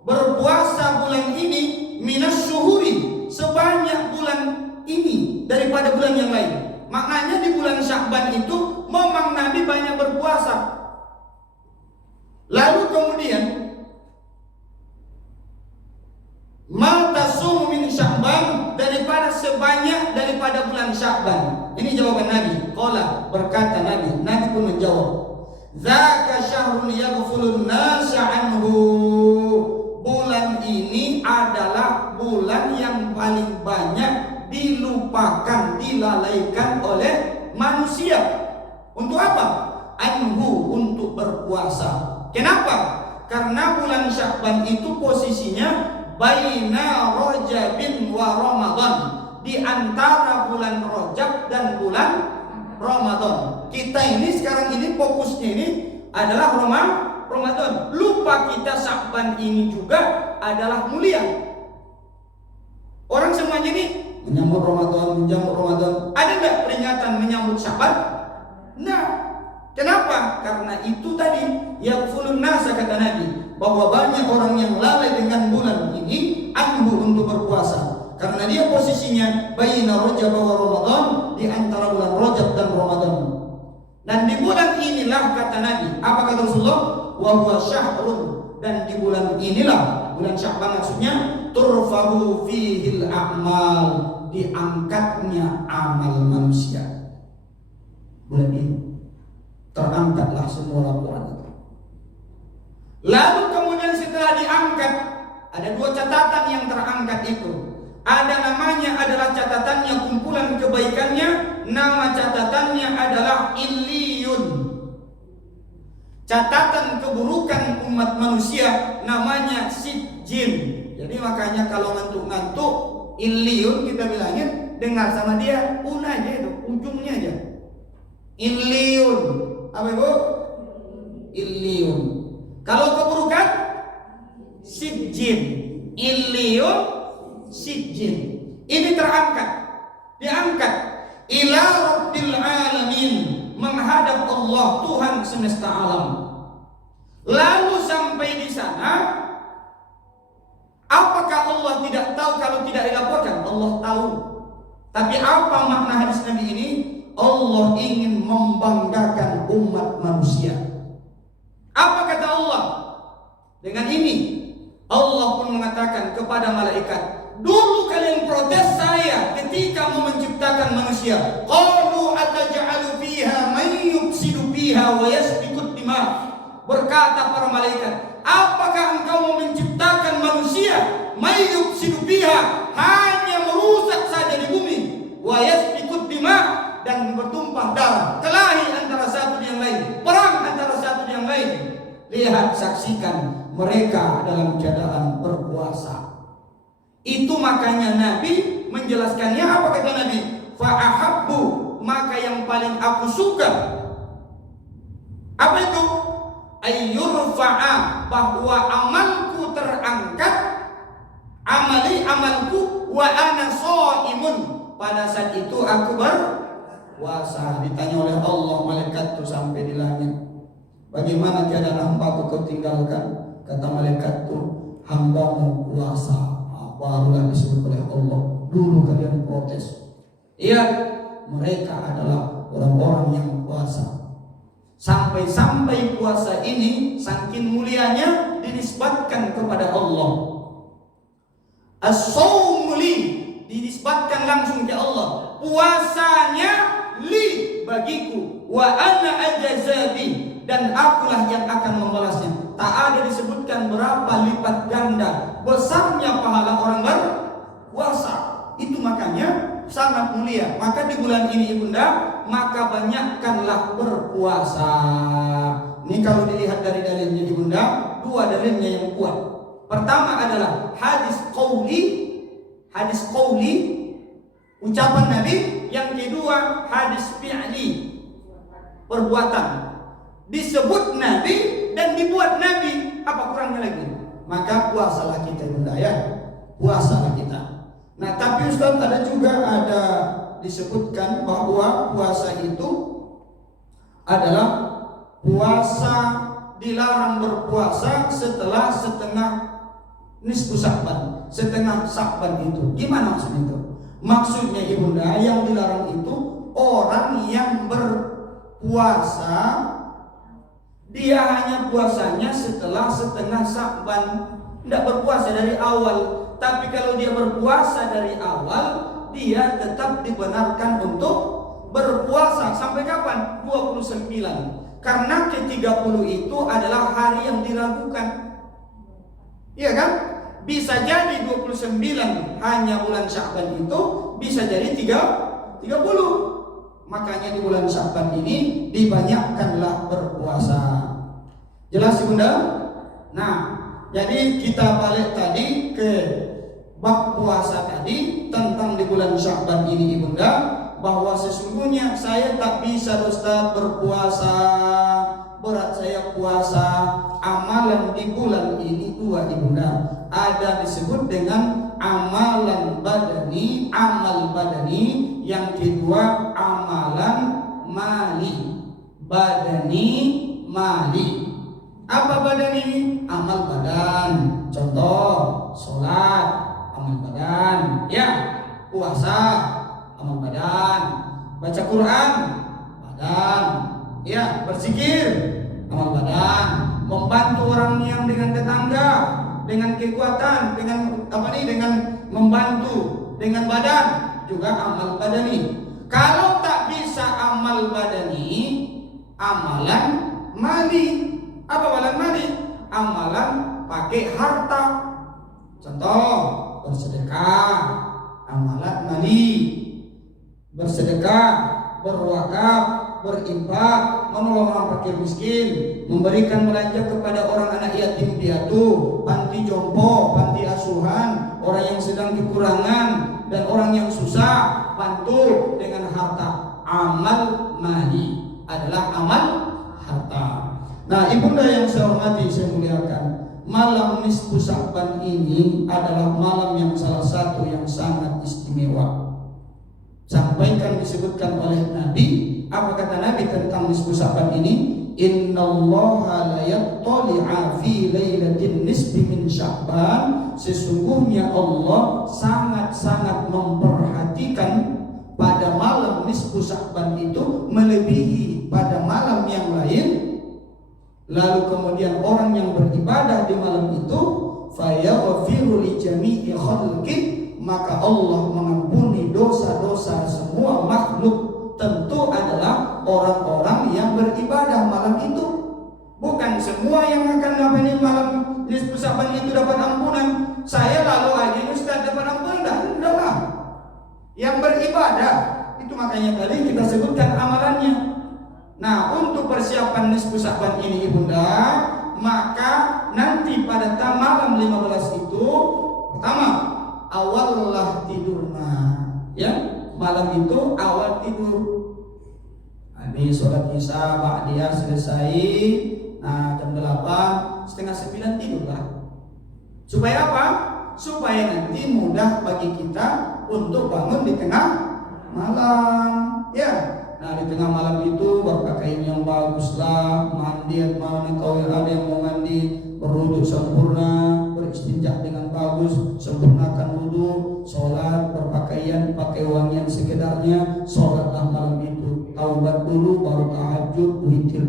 berpuasa bulan ini minas syuhuri, sebanyak bulan ini daripada bulan yang lain. Maknanya di bulan Sya'ban itu memang Nabi banyak berpuasa. Lalu kemudian ma tasumu min Sya'ban, daripada bulan Sya'ban. Ini jawaban Nabi. Qala, berkata Nabi pun menjawab, dzaka syahrun yaghfulun nasa anhu. Bulan ini adalah bulan yang paling banyak dilupakan, dilalaikan oleh manusia. Untuk apa? Anhu, untuk berpuasa. Kenapa? Karena bulan Sya'ban itu posisinya baina Rajabin wa Ramadan, di antara bulan Rajab dan bulan Ramadan. Kita ini sekarang ini fokusnya ini adalah Ramadan. Lupa kita Sya'ban ini juga adalah mulia. Orang semuanya ini menyambut Ramadan. Ada enggak peringatan menyambut Sya'ban? Nah, kenapa? Karena itu tadi yaghfulun nasa, kata Nabi, bahwa banyak orang yang lalai dengan bulan ini anhu, untuk berpuasa. Karena dia posisinya baina Rajab wa Ramadan, di antara bulan Rajab dan Ramadan. Dan di bulan inilah, kata Nabi, apa kata Rasulullah? Wa huwa syahrun, dan di bulan inilah, bulan Sya'ban maksudnya, turfahu fihil a'mal, diangkatnya amal manusia. Bulan ini terangkatlah semua laporan itu. Lalu kemudian setelah diangkat, ada 2 catatan yang terangkat itu. Ada namanya adalah catatannya kumpulan kebaikannya, nama catatannya adalah illiyun. Catatan keburukan umat manusia namanya sijjin. Jadi makanya kalau ngantuk-ngantuk illiyun kita bilangin, dengar sama dia una aja itu, ujungnya aja. Illiyun. Apa Ibu? Illiyun. Kalau keburukan sijjin. Illiyun, sijjin. Ini diangkat ila rabbil alamin, menghadap Allah Tuhan semesta alam. Lalu sampai di sana, apakah Allah tidak tahu kalau tidak dilaporkan? Allah tahu. Tapi apa makna hadis Nabi ini? Allah ingin membanggakan umat manusia. Apa kata Allah? Dengan ini Allah pun mengatakan kepada malaikat, dulu kalian protes saya ketika mau menciptakan manusia. Qalu ataj'alu fiha man yufsidu fiha wa yasfiku dima. Berkata para malaikat, apakah engkau mau menciptakan manusia man yufsidu fiha, hanya merusak saja di bumi, wa yasfiku dima, dan bertumpah darah, kelahi antara satu dengan yang lain, perang antara satu dengan yang lain. Lihat, saksikan mereka dalam keadaan berpuasa. Itu makanya Nabi menjelaskannya, apa kata Nabi? Fa'ahabbu, maka yang paling aku suka. Apa itu? Ayyurfa'a, bahwa amalku terangkat, amalku wa ana shaimun, pada saat itu aku berpuasa. Ditanya oleh Allah malaikat itu sampai di langit, bagaimana keadaan hambaku kau tinggalkan? Kata malaikat itu, hambamu puasa. Barulah disebut oleh Allah, dulu kalian protes. Iya, mereka adalah orang-orang yang puasa. Sampai-sampai puasa ini saking mulianya dinisbatkan kepada Allah. As-shaum li, dinisbatkan langsung ke Allah. Puasanya li, bagiku, wa ana ajazabi, dan akulah yang akan membalasnya. Tak ada disebutkan berapa lipat ganda besarnya pahala orang berpuasa. Itu makanya sangat mulia. Maka di bulan ini Ibunda, maka banyakkanlah berpuasa. Ini kalau dilihat dari dalilnya Ibunda, dua dalilnya yang kuat. Pertama adalah hadis qauli, ucapan Nabi. Yang kedua hadis fi'li, perbuatan. Disebut Nabi dan dibuat Nabi, apa kurangnya lagi? Maka puasalah kita Bunda ya, puasalah kita. Nah tapi Ustaz, ada disebutkan bahwa puasa itu adalah puasa, dilarang berpuasa setelah setengah nisfu Sya'ban, setengah Sya'ban itu. Gimana maksudnya itu? Maksudnya Ibunda, yang dilarang itu orang yang berpuasa, dia hanya puasanya setelah setengah Sya'ban, tidak berpuasa dari awal. Tapi kalau dia berpuasa dari awal, dia tetap dibenarkan untuk berpuasa. Sampai kapan? 29. Karena ke-30 itu adalah hari yang diragukan. Iya kan? Bisa jadi 29 hanya bulan Sya'ban itu, bisa jadi 30. Makanya di bulan Sya'ban ini dibanyakkanlah berpuasa. Jelas Bunda? Nah, jadi kita balik tadi ke bab puasa tadi tentang di bulan Sya'ban ini Bunda, bahwa sesungguhnya saya tak bisa Ustaz berpuasa, berat saya puasa. Amalan di bulan ini dua Bunda. Ada disebut dengan amalan badani, amal badani. Yang kedua amalan mali, badani, mali. Apa badani? Amal badan. Contoh, sholat, amal badan. Ya, puasa, amal badan. Baca Quran, badan. Ya, berzikir, amal badan. Membantu orang yang dengan tetangga, dengan kekuatan, dengan membantu dengan badan, juga amal badani. Kalau tak bisa amal badani, amalan mali. Apa amalan mali? Amalan pakai harta. Contoh, bersedekah, amalan mali. bersedekah, berwakaf, berinfak, menolong orang fakir miskin, memberikan belanja kepada orang anak yatim piatu, panti jompo, panti asuhan, orang yang sedang kekurangan dan orang yang susah, bantu dengan harta. Amal mali adalah amal harta. Nah, ibunda yang saya hormati, saya muliakan, malam nisfu Sya'ban ini adalah malam yang salah satu yang sangat istimewa. Sampaikan disebutkan oleh Nabi, apa kata Nabi tentang nisfu Sya'ban ini? Innallaha la yattali'a fi lailatin nisfi min Sya'ban. Sesungguhnya Allah sangat-sangat memperhatikan pada malam nisfu Sya'ban itu melebihi pada malam yang lain. Lalu kemudian orang yang beribadah di malam itu fayaghfiru li jami'i khalqi, maka Allah mengampuni dosa-dosa semua makhluk. Tentu adalah orang-orang yang beribadah malam itu. Bukan semua yang akan dapat malam nisfu Sya'ban itu dapat ampunan. Saya lalu aja Ustaz dapat ampunan, enggak. Yang beribadah itu makanya tadi kita sebutkan amalannya. Nah, untuk persiapan nisfu Sya'ban ini ibunda, maka nanti pada malam 15 itu pertama awallah tidurna, ya, malam itu awal tidur. Habis sholat isya ba'diyah selesai, nah jam 8 setengah 9 tidurlah. Supaya apa? Supaya nanti mudah bagi kita untuk bangun di tengah malam, ya. Nah, di tengah malam itu berpakaian yang bagus lah, mandi mana kau yang ada yang mau mandi, berwudu sempurna, beristinja dengan bagus, sempurnakan wudu, sholat, berpakaian, pakai wangian sekedarnya, sholatlah malam itu, taubat dulu, baru tahajud, witir,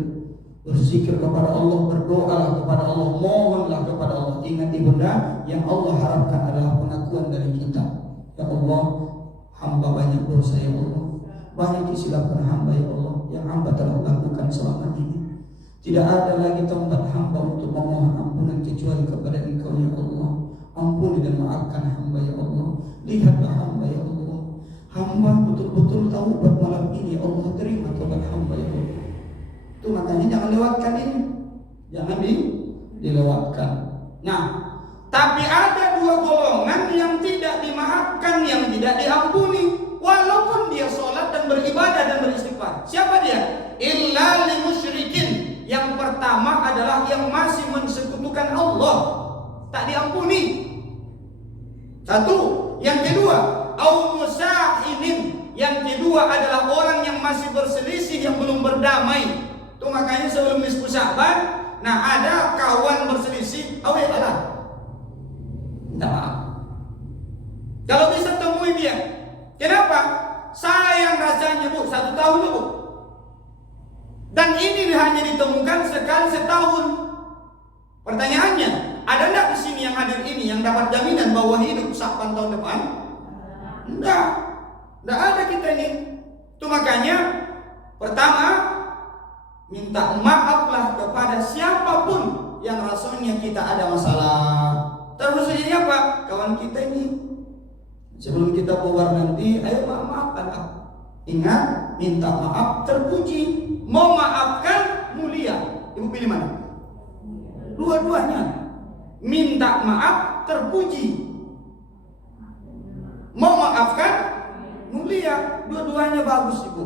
berzikir kepada Allah, berdoalah kepada Allah, mohonlah kepada Allah. Ingat ibunda, yang Allah harapkan adalah pengakuan dari kita. Ya Allah, hamba banyak dosa ya Allah, banyak kesilapan hamba ya Allah yang hamba telah lakukan selama ini. Tidak ada lagi tempat hamba untuk memohon ampunan kecuali kepada Engkau ya Allah. Ampuni dan maafkan hamba ya Allah. Lihatlah hamba ya Allah, hamba betul-betul taubat malam ini ya Allah, terima taubat hamba ya Allah. Itu makanya jangan lewatkan ini, jangan dilewatkan. Nah, tapi ada dua golongan yang tidak dimaafkan, yang tidak diampuni, walaupun dia sholat dan beribadah dan beristighfar. Siapa dia? Illa li musyrikin. Yang pertama adalah yang masih mensekutukan Allah, tak diampuni. Satu. Yang kedua, au musahinin. Yang kedua adalah orang yang masih berselisih, yang belum berdamai. Itu makanya sebelum nisfu Sya'ban, nah ada kawan berselisih, awe alah, minta maaf. Kalau bisa temui dia. Kenapa? Sayang rasanya bu, 1 tahun bu. Dan ini hanya ditemukan sekali setahun. Pertanyaannya, ada enggak di sini yang hadir ini yang dapat jaminan bahwa hidup Sya'ban tahun depan? Enggak ada kita ini. Itu makanya pertama, minta maaflah kepada siapapun yang rasanya kita ada masalah. Terus ini apa? Kawan kita ini. Sebelum kita bubar nanti, ayo maafkan. Ingat, minta maaf terpuji. Memaafkan mulia. Ibu pilih mana? Dua-duanya. Minta maaf terpuji, memaafkan mulia. Dua-duanya bagus ibu.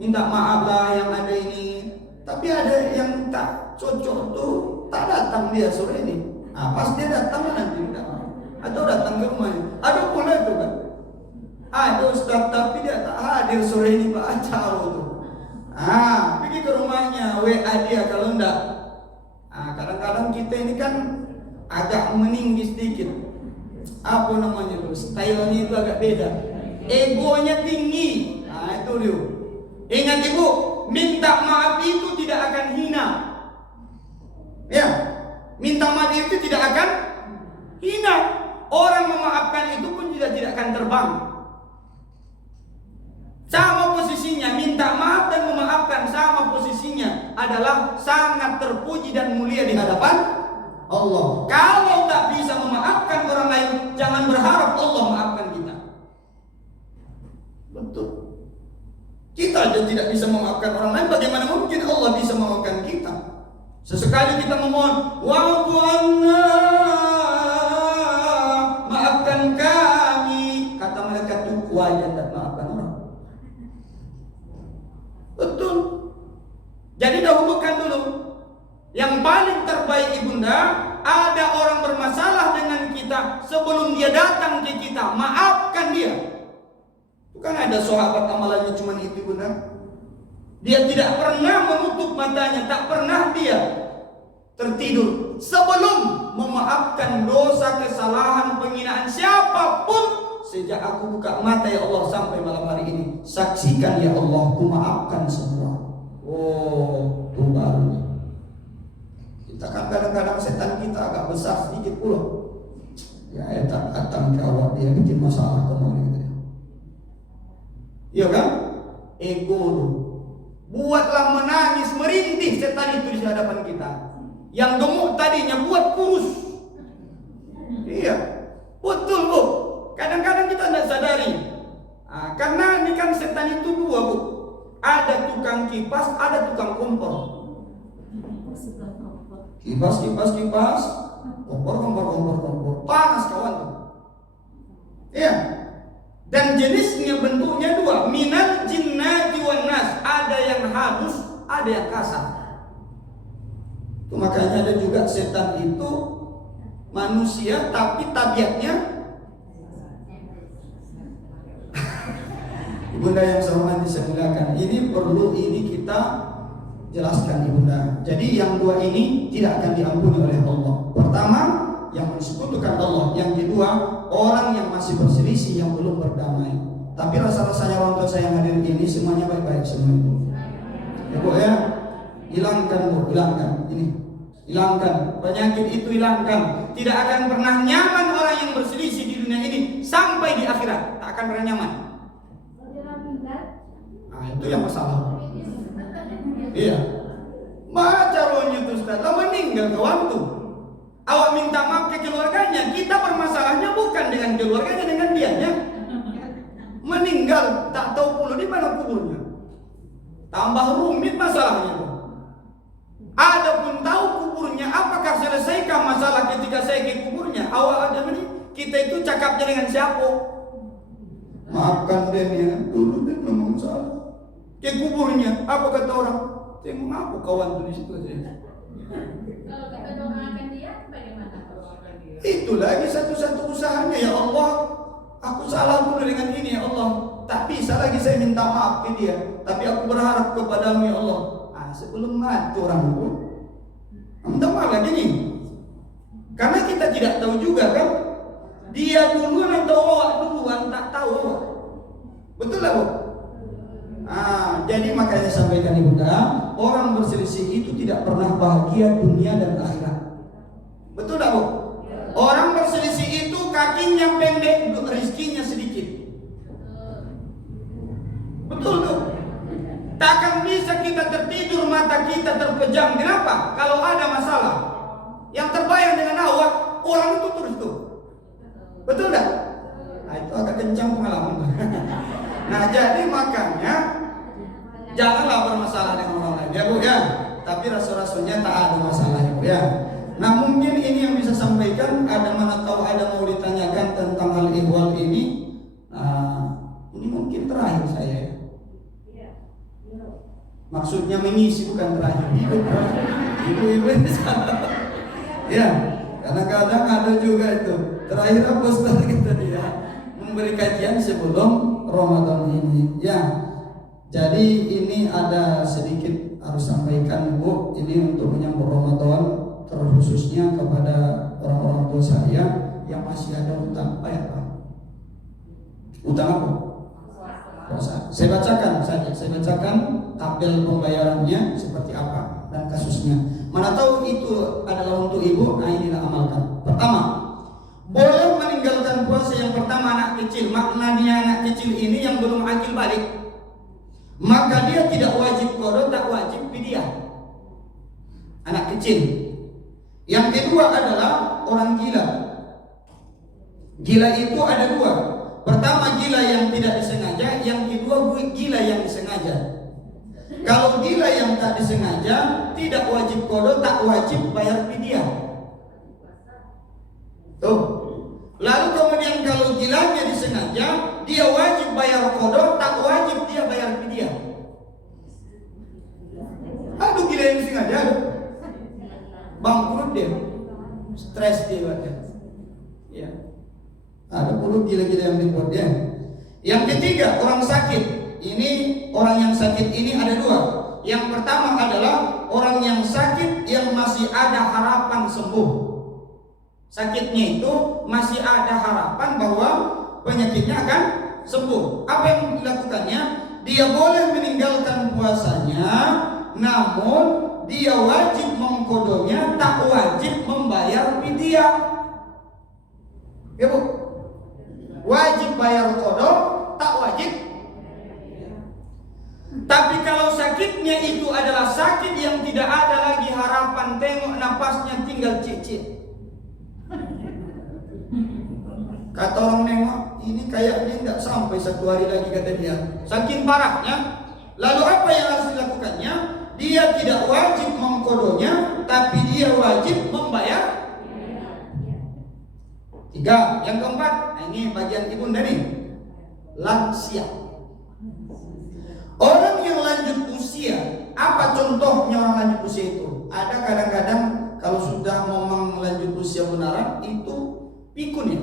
Minta maaf lah yang ada ini. Tapi ada yang tak cocok tuh, tak datang dia sore ini. Nah, pas dia datang nanti datang. Atau datang ke rumahnya. Ada pula itu kan. Ada Ustaz tapi dia tak hadir sore ini Pak acara tuh. Pergi ke rumahnya, WA dia kalau enggak. Kadang-kadang kita ini kan agak meninggi sedikit. Apa namanya tuh? Stylenya itu agak beda. Egonya tinggi. Nah itu dia. Ingat ibu, minta maaf itu tidak akan hina. Ya, minta maaf itu tidak akan hina. Orang memaafkan itu pun juga tidak akan terbang. Sama posisinya, minta maaf dan memaafkan sama posisinya adalah sangat terpuji dan mulia di hadapan Allah. Kalau tak bisa memaafkan orang lain, jangan berharap Allah maafkan kita. Betul. Kita aja tidak bisa memaafkan orang lain, bagaimana mungkin Allah bisa memaafkan kita? Sesekali kita memohon, wa'fu anna, maafkan kami. Kata malaikat itu wajar dan maafkan orang. Betul. Jadi dahulukan dulu. Yang paling terbaik ibunda, ada orang bermasalah dengan kita, sebelum dia datang ke kita, maafkan dia. Bukan ada sahabat amalannya cuma itu ibunda. Dia tidak pernah menutup matanya, tak pernah dia tertidur sebelum memaafkan dosa, kesalahan, penghinaan siapapun. Sejak aku buka mata ya Allah sampai malam hari ini, saksikan ya Allah, ku maafkan semua. Oh, itu baru. Kita kan kadang-kadang setan kita agak besar sedikit pula. Ya, datang ke awak dia bikin masalah kemana gitu ya. Iya kan? Ego tuh. Buatlah menangis, merintih setan itu di hadapan kita. Yang gemuk tadinya buat kurus. Iya, betul Bu. Kadang-kadang kita tidak sadari. Karena ini kan setan itu dua Bu. Ada tukang kipas, ada tukang kompor. Kipas, kompor. Panas kawan tuh. Iya. Dan jenisnya bentuknya dua, minal jinnati wan nas. Ada yang halus, ada yang kasar. Itu makanya ada juga setan itu manusia tapi tabiatnya. Ibunda yang saya hormati saya muliakan, ini kita jelaskan ibunda. Jadi yang dua ini tidak akan diampuni oleh Allah. Pertama, yang mensekutukan Allah. Yang kedua, orang yang masih berselisih, yang belum berdamai. Tapi rasa-rasanya orang tua saya yang hadir ini semuanya baik-baik semua itu. Ya Bu ya, hilangkan Bu, hilangkan ini, hilangkan penyakit itu, hilangkan. Tidak akan pernah nyaman orang yang berselisih di dunia ini sampai di akhirat, tak akan pernah nyaman. Nah itu yang masalah. Iya. Mana caranya itu Ustaz? Lah meninggal kawan tuh. Awak minta maaf ke keluarganya. Kita bermasalahnya bukan dengan keluarganya, dengan dianya. Meninggal, tak tahu pula di mana kuburnya. Tambah rumit masalahnya. Adapun tahu kuburnya, apakah selesaikah masalah ketika saya ke kuburnya? Awak ada ini, kita itu cakapnya dengan siapa? Maafkan dia dulu dia memang salah. Ke kuburnya, apa kata orang? Saya mengaku kawan tuh di situ aja. Kalau kita doakan dia, bagaimana doakan dia? Itu lagi satu-satu usahanya. Ya Allah, aku salah dulu dengan ini ya Allah. Tak bisa lagi saya minta maaf ke dia. Tapi aku berharap kepadamu ya Allah. Sebelum mati orang itu, minta maaf lagi nih. Karena kita tidak tahu juga kan, dia duluan atau awak duluan, tak tahu awak. Betul lah Bu? Jadi makanya sampaikan ibunda, orang berselisih itu tidak pernah bahagia dunia dan akhirat. Betul tak Bu? Orang berselisih itu kakinya pendek, rezekinya sedikit. Betul tuh. Takkan bisa kita tertidur, mata kita terpejam. Kenapa? Kalau ada masalah yang terbayang dengan awak, orang itu terus tuh. Betul tak? Nah itu agak kencang pengalaman. Nah jadi makanya janganlah bermasalah dengan orang lain ya Bu ya. Tapi rasa-rasanya tak ada masalah ya Bu ya. Nah mungkin ini yang bisa sampaikan. Ada mana tahu ada mau ditanyakan tentang hal ihwal ini. Ini mungkin terakhir saya ya. Maksudnya mengisi bukan terakhir. Ibu-ibu ini salah. Ya, karena kadang ada juga itu. Terakhir apa Ustaz kita dia memberi kajian sebelum Ramadan ini. Ya. Jadi ini ada sedikit harus sampaikan Bu, ini untuk menyambut Ramadan, terkhususnya kepada orang-orang tua saya yang masih ada utang. Apa? Utang apa? Puasa. Saya bacakan tabel pembayarannya seperti apa dan kasusnya. Mana tahu itu adalah untuk ibu, nah inilah amalkan. Pertama, boleh meninggalkan puasa yang pertama anak kecil. Makna dia anak kecil ini yang belum akil balik, maka dia tidak wajib qada, tak wajib fidyah. Anak kecil. Yang kedua adalah orang gila. Gila itu ada dua. Pertama gila yang tidak disengaja, yang kedua gila yang disengaja. Kalau gila yang tak disengaja tidak wajib qada, tak wajib bayar fidyah. Tuh. Lalu kemudian kalau gilanya disengaja, dia wajib bayar qada, tak wajib dia bayar fidyah. Aduh, gila yang disengaja, bangkrut dia, stres dia badan. Ya. Ada puluh gila-gila yang dibuat dia. Yang ketiga, orang sakit. Ini orang yang sakit ini ada dua. Yang pertama adalah orang yang sakit yang masih ada harapan sembuh. Sakitnya itu masih ada harapan bahwa penyakitnya akan sembuh. Apa yang dilakukannya? Dia boleh meninggalkan puasanya, namun dia wajib mengqadanya, tak wajib membayar fidyah. Ya Bu? Wajib bayar qada, tak wajib. Tapi kalau sakitnya itu adalah sakit yang tidak ada lagi harapan, tengok napasnya tinggal cicit. Kata orang nengok, ini kayaknya nggak sampai 1 hari lagi, kata dia. Saking parahnya. Lalu apa yang harus dilakukannya? Dia tidak wajib mengqadanya, tapi dia wajib membayar. 3. Yang keempat, ini bagian ibunda nih, lansia. Orang yang lanjut usia, apa contohnya orang lanjut usia itu? Ada kadang-kadang kalau sudah ngomong lanjut usia benaran itu pikun ya.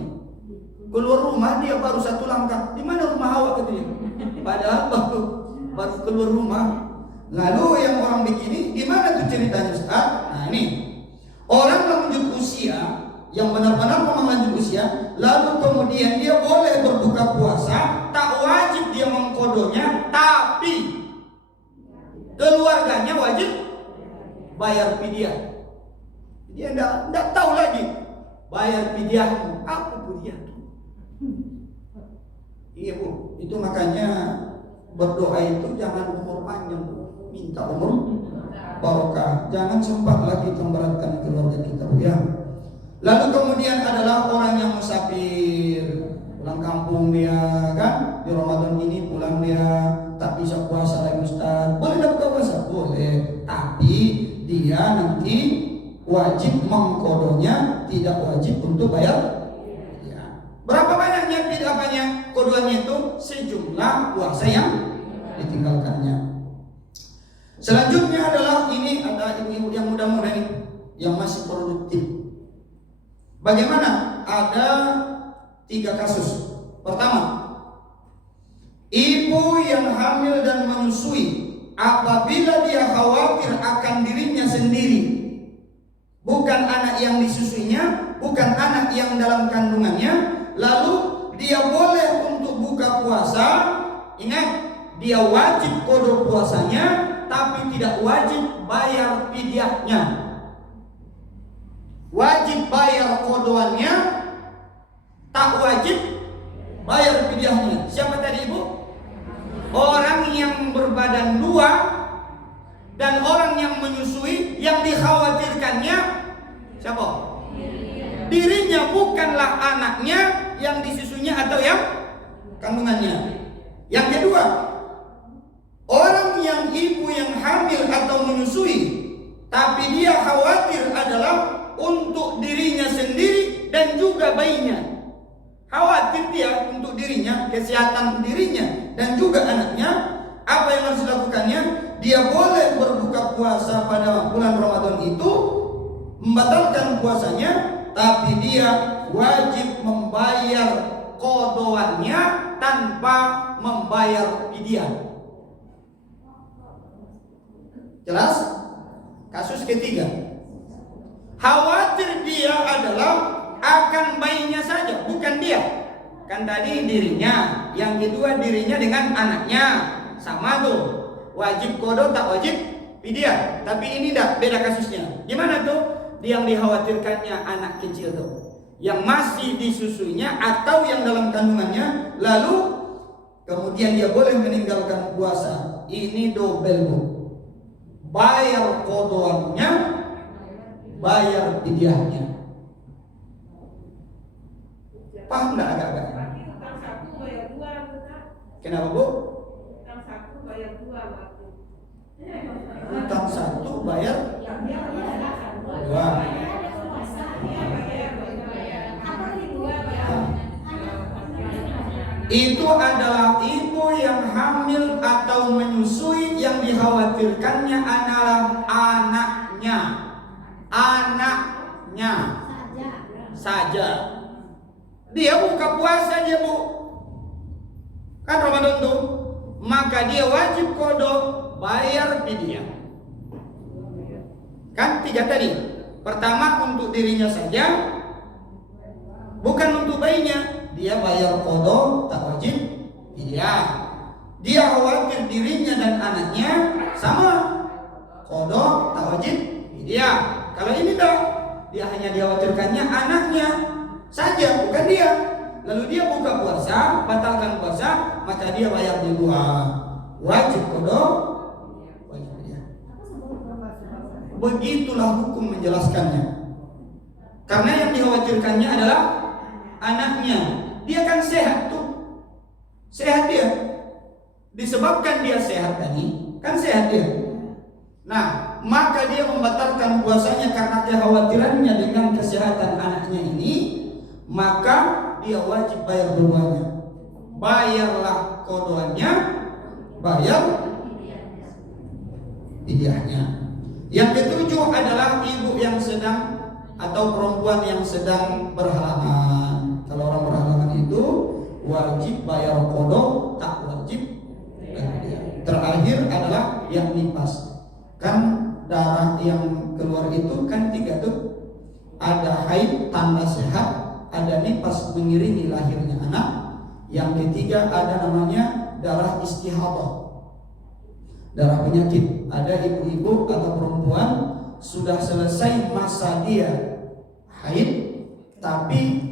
Keluar rumah dia baru 1 langkah. Di mana rumah awak katanya? Padahal baru keluar rumah. Lalu yang orang begini, gimana tuh ceritanya Ustaz? Nah ini, orang lanjut usia yang benar-benar memang lanjut usia, lalu kemudian dia boleh berbuka puasa, tak wajib dia mengqadanya, tapi keluarganya wajib bayar fidyah. Dia enggak tahu lagi bayar fidyah apa fidyah. Iya Bu, itu makanya berdoa itu jangan umur panjang Bu, minta umur barokah, jangan sempat lagi memberatkan keluarga kita Bu ya. Lalu kemudian adalah orang yang musafir, pulang kampung dia kan, di Ramadan ini pulang dia tak bisa puasa lagi Ustaz. Boleh tak buka puasa? Boleh, tapi dia nanti wajib mengqadanya, tidak wajib untuk bayar. Ya. Berapa banyaknya tidak banyak qadanya itu? Sejumlah puasa yang ditinggalkannya. Selanjutnya adalah ini ada ibu-ibu yang muda-muda nih, yang masih produktif. Bagaimana? Ada 3 kasus. Pertama, ibu yang hamil dan menyusui, apabila dia khawatir akan dirinya sendiri, bukan anak yang disusuinya, bukan anak yang dalam kandungannya, lalu dia boleh untuk buka puasa. Ingat, dia wajib qada puasanya, tapi tidak wajib bayar fidyahnya. Wajib bayar qadanya, tak wajib bayar fidyahnya. Siapa tadi Ibu? Orang yang berbadan 2 dan orang yang menyusui, yang dikhawatirkannya siapa? Dirinya, bukanlah anaknya yang disusunya atau yang kandungannya. Yang kedua, orang yang ibu yang hamil atau menyusui, tapi dia khawatir adalah untuk dirinya sendiri dan juga bayinya. Khawatir dia untuk dirinya, kesehatan dirinya dan juga anaknya. Apa yang harus dilakukannya? Dia boleh berbuka puasa pada bulan Ramadan itu, membatalkan puasanya, tapi dia wajib membayar qadanya tanpa membayar fidyah. Jelas? Kasus ketiga, khawatir dia adalah akan bayinya saja, bukan dia. Kan tadi dirinya, yang kedua dirinya dengan anaknya, sama tuh. Wajib qada tak wajib fidyah. Tapi ini beda kasusnya. Gimana tuh? Yang dikhawatirkannya anak kecil tuh, yang masih disusuinya atau yang dalam kandungannya, lalu kemudian dia boleh meninggalkan puasa. Ini double Bu. Bayar qadanya, bayar fidyahnya. Paham enggak agak-agak? Kenapa Bu? Utang 1 bayar 2 waktu. Utang 1 bayar 2. Itu adalah ibu yang hamil atau menyusui yang dikhawatirkannya adalah anaknya. Anaknya saja. Dia buka puasa dia Bu. Kan Ramadan tuh. Maka dia wajib kodok bayar fidyah. Kan 3 tadi. Pertama untuk dirinya saja, bukan untuk bayinya. Dia bayar kodok, tak wajib fidyah. Dia khawatir dirinya dan anaknya sama, kodok, tak wajib fidyah. Kalau ini dah, dia hanya dikhawatirkannya anaknya saja, bukan dia. Lalu dia buka puasa, batalkan puasa, maka dia bayar di 2. Wajib kodok, wajib fidyah. Begitulah hukum menjelaskannya. Karena yang dikhawatirkannya adalah anaknya. Dia kan sehat tuh. Sehat dia. Disebabkan dia sehat tadi, kan sehat dia. Nah, maka dia membatalkan puasanya karena kekhawatirannya dengan kesehatan anaknya ini, maka dia wajib bayar dua-duanya. Bayarlah kodoannya, bayar fidyahnya. Yang ketujuh adalah ibu yang sedang atau perempuan yang sedang berhalangan. Kalau orang berhalangan itu wajib bayar kodok, tak wajib bayar fidyah. Terakhir adalah yang nifas. Kan darah yang keluar itu kan 3 tuh. Ada haid tanda sehat, ada nifas mengiringi lahirnya anak. Yang ketiga ada namanya darah istihadah, darah penyakit. Ada ibu-ibu atau perempuan sudah selesai masa dia haid tapi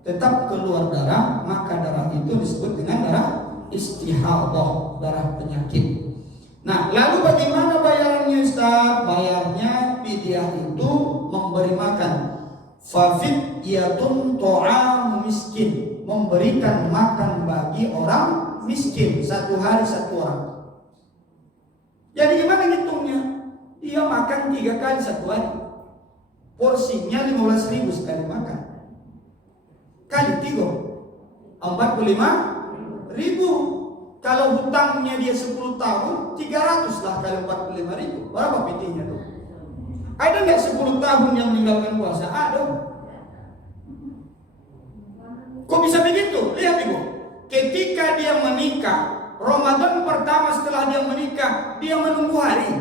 tetap keluar darah, maka darah itu disebut dengan darah istihadah, darah penyakit. Nah, lalu bagaimana bayarannya Ustaz? Bayarnya fidyah itu memberi makan. Fafidyatun ta'am miskin, memberikan makan bagi orang miskin, 1 hari 1 orang. Jadi gimana ngitungnya? Dia makan 3 kali 1 hari. Porsinya 15.000 sekali makan. Kali 3 45.000. Kalau hutangnya dia 10 tahun, 300 lah kali 45.000. Berapa pitinya tuh? Ada nggak 10 tahun yang meninggalkan puasa? Ada. Kok bisa begitu? Lihat Ibu. Ketika dia menikah, Ramadan pertama setelah dia menikah, dia menunggu hari.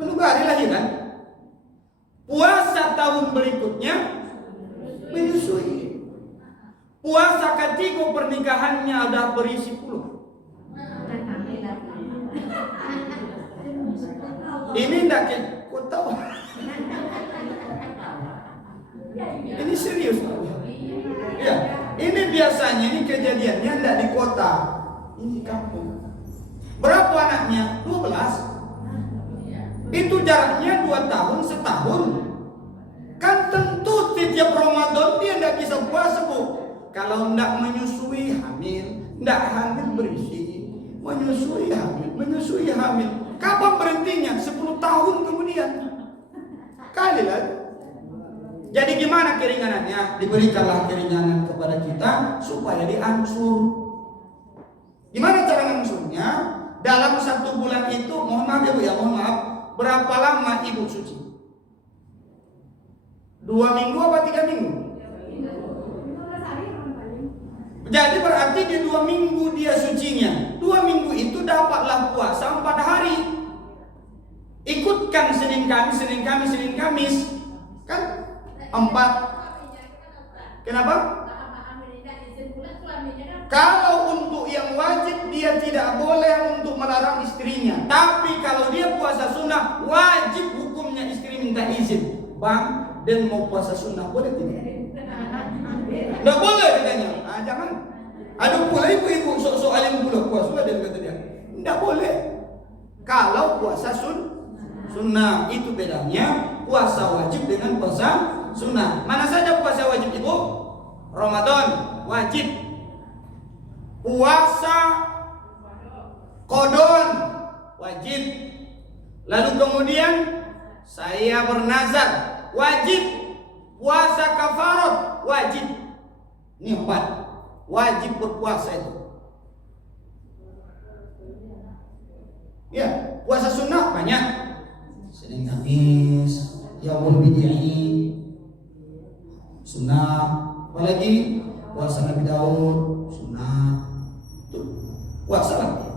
Menunggu hari lahiran. Puasa tahun berikutnya menyusui. Puasa ketiga pernikahannya ada berisi 10. Ini enggak kayak kau tahu. Ini serius. Ya, ini biasanya ini kejadiannya enggak di kota. Ini kampung. Berapa anaknya? 12. Itu jaraknya 2 tahun, setahun. Kan tentu setiap Ramadan dia enggak bisa puasa, Bu. Kalau enggak menyusui hamil, enggak hamil berisi, menyusui hamil. Kapan berhentinya? 10 tahun kemudian. Kali lah. Jadi gimana keringanannya? Diberikanlah keringanan kepada kita supaya diangsur. Gimana cara ngangsurnya? Dalam 1 bulan itu, mohon maaf ya Bu ya, mohon maaf. Berapa lama ibu suci? 2 minggu apa 3 minggu? Jadi berarti di 2 minggu dia sucinya. 2 minggu itu dapatlah puasa 4 hari. Ikutkan Senin Kamis. Kan 4. Kenapa? Kalau untuk yang wajib dia tidak boleh untuk melarang istrinya. Tapi kalau dia puasa sunnah, wajib hukumnya istri minta izin. Bang, dan mau puasa sunnah boleh tidak? Nggak boleh katanya. Jangan. Ada pula ibu-ibu sok-sok alim pula puasa dia kata dia. Nggak boleh. Kalau puasa sunnah itu bedanya puasa wajib dengan puasa sunnah. Mana saja puasa wajib Ibu? Ramadan wajib. Puasa qodon wajib. Lalu kemudian saya bernazar wajib. Puasa kafarat wajib. Ini 4 wajib berpuasa itu. Ya, puasa sunnah banyak. Senin Kamis, Yaumul Bid'i, sunnah. Apalagi puasa Nabi Daud, sunnah. Tuh, puasa lagi.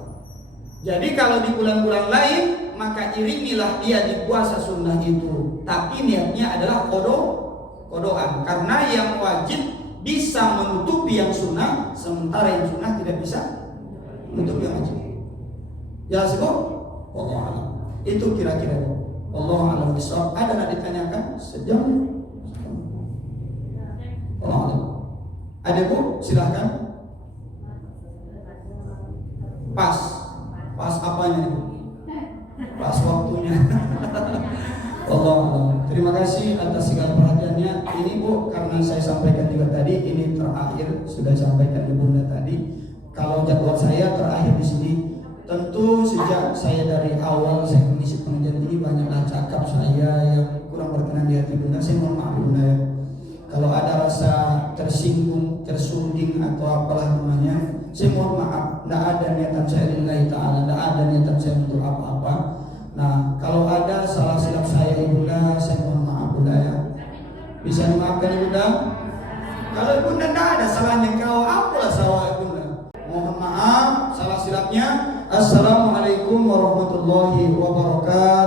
Jadi kalau di bulan-bulan lain, maka iringilah dia di puasa sunnah itu. Tapi niatnya adalah kodoan. Karena yang wajib bisa menutupi yang sunnah, sementara yang sunnah tidak bisa menutupi yang wajib. Jelas itu? Wallahu a'lam. Itu kira-kira. Wallahu a'lam bishawab. Ada nak ditanyakan sejam? Wallahu a'lam. Ada Bu? Silahkan. Pas apanya? Pas waktunya. Wallahu a'lam. Terima kasih atas segala perhatiannya. Ini Bu, karena saya sampaikan juga tadi, ini terakhir sudah sampaikan Ibu Bunda tadi. Kalau jadwal saya terakhir di sini. Tentu sejak saya dari awal saya mengisi pengajian ini banyaklah cakap saya yang kurang berkenan di hati Bunda. Saya mohon maaf Bunda ya. Kalau ada rasa tersinggung, tersunding atau apalah namanya, saya mohon maaf. Tidak ada niatan saya lillahi ta'ala, tidak ada niatan saya untuk apa-apa. Nah, kalau ada salah silap saya Bunda, saya mohon maaf Bunda ya. Bisa dimaafkan Bunda? Kalau Bunda tidak ada salahnya, kau apalah salah Bunda. Mohon maaf salah silapnya. Assalamualaikum warahmatullahi wabarakatuh.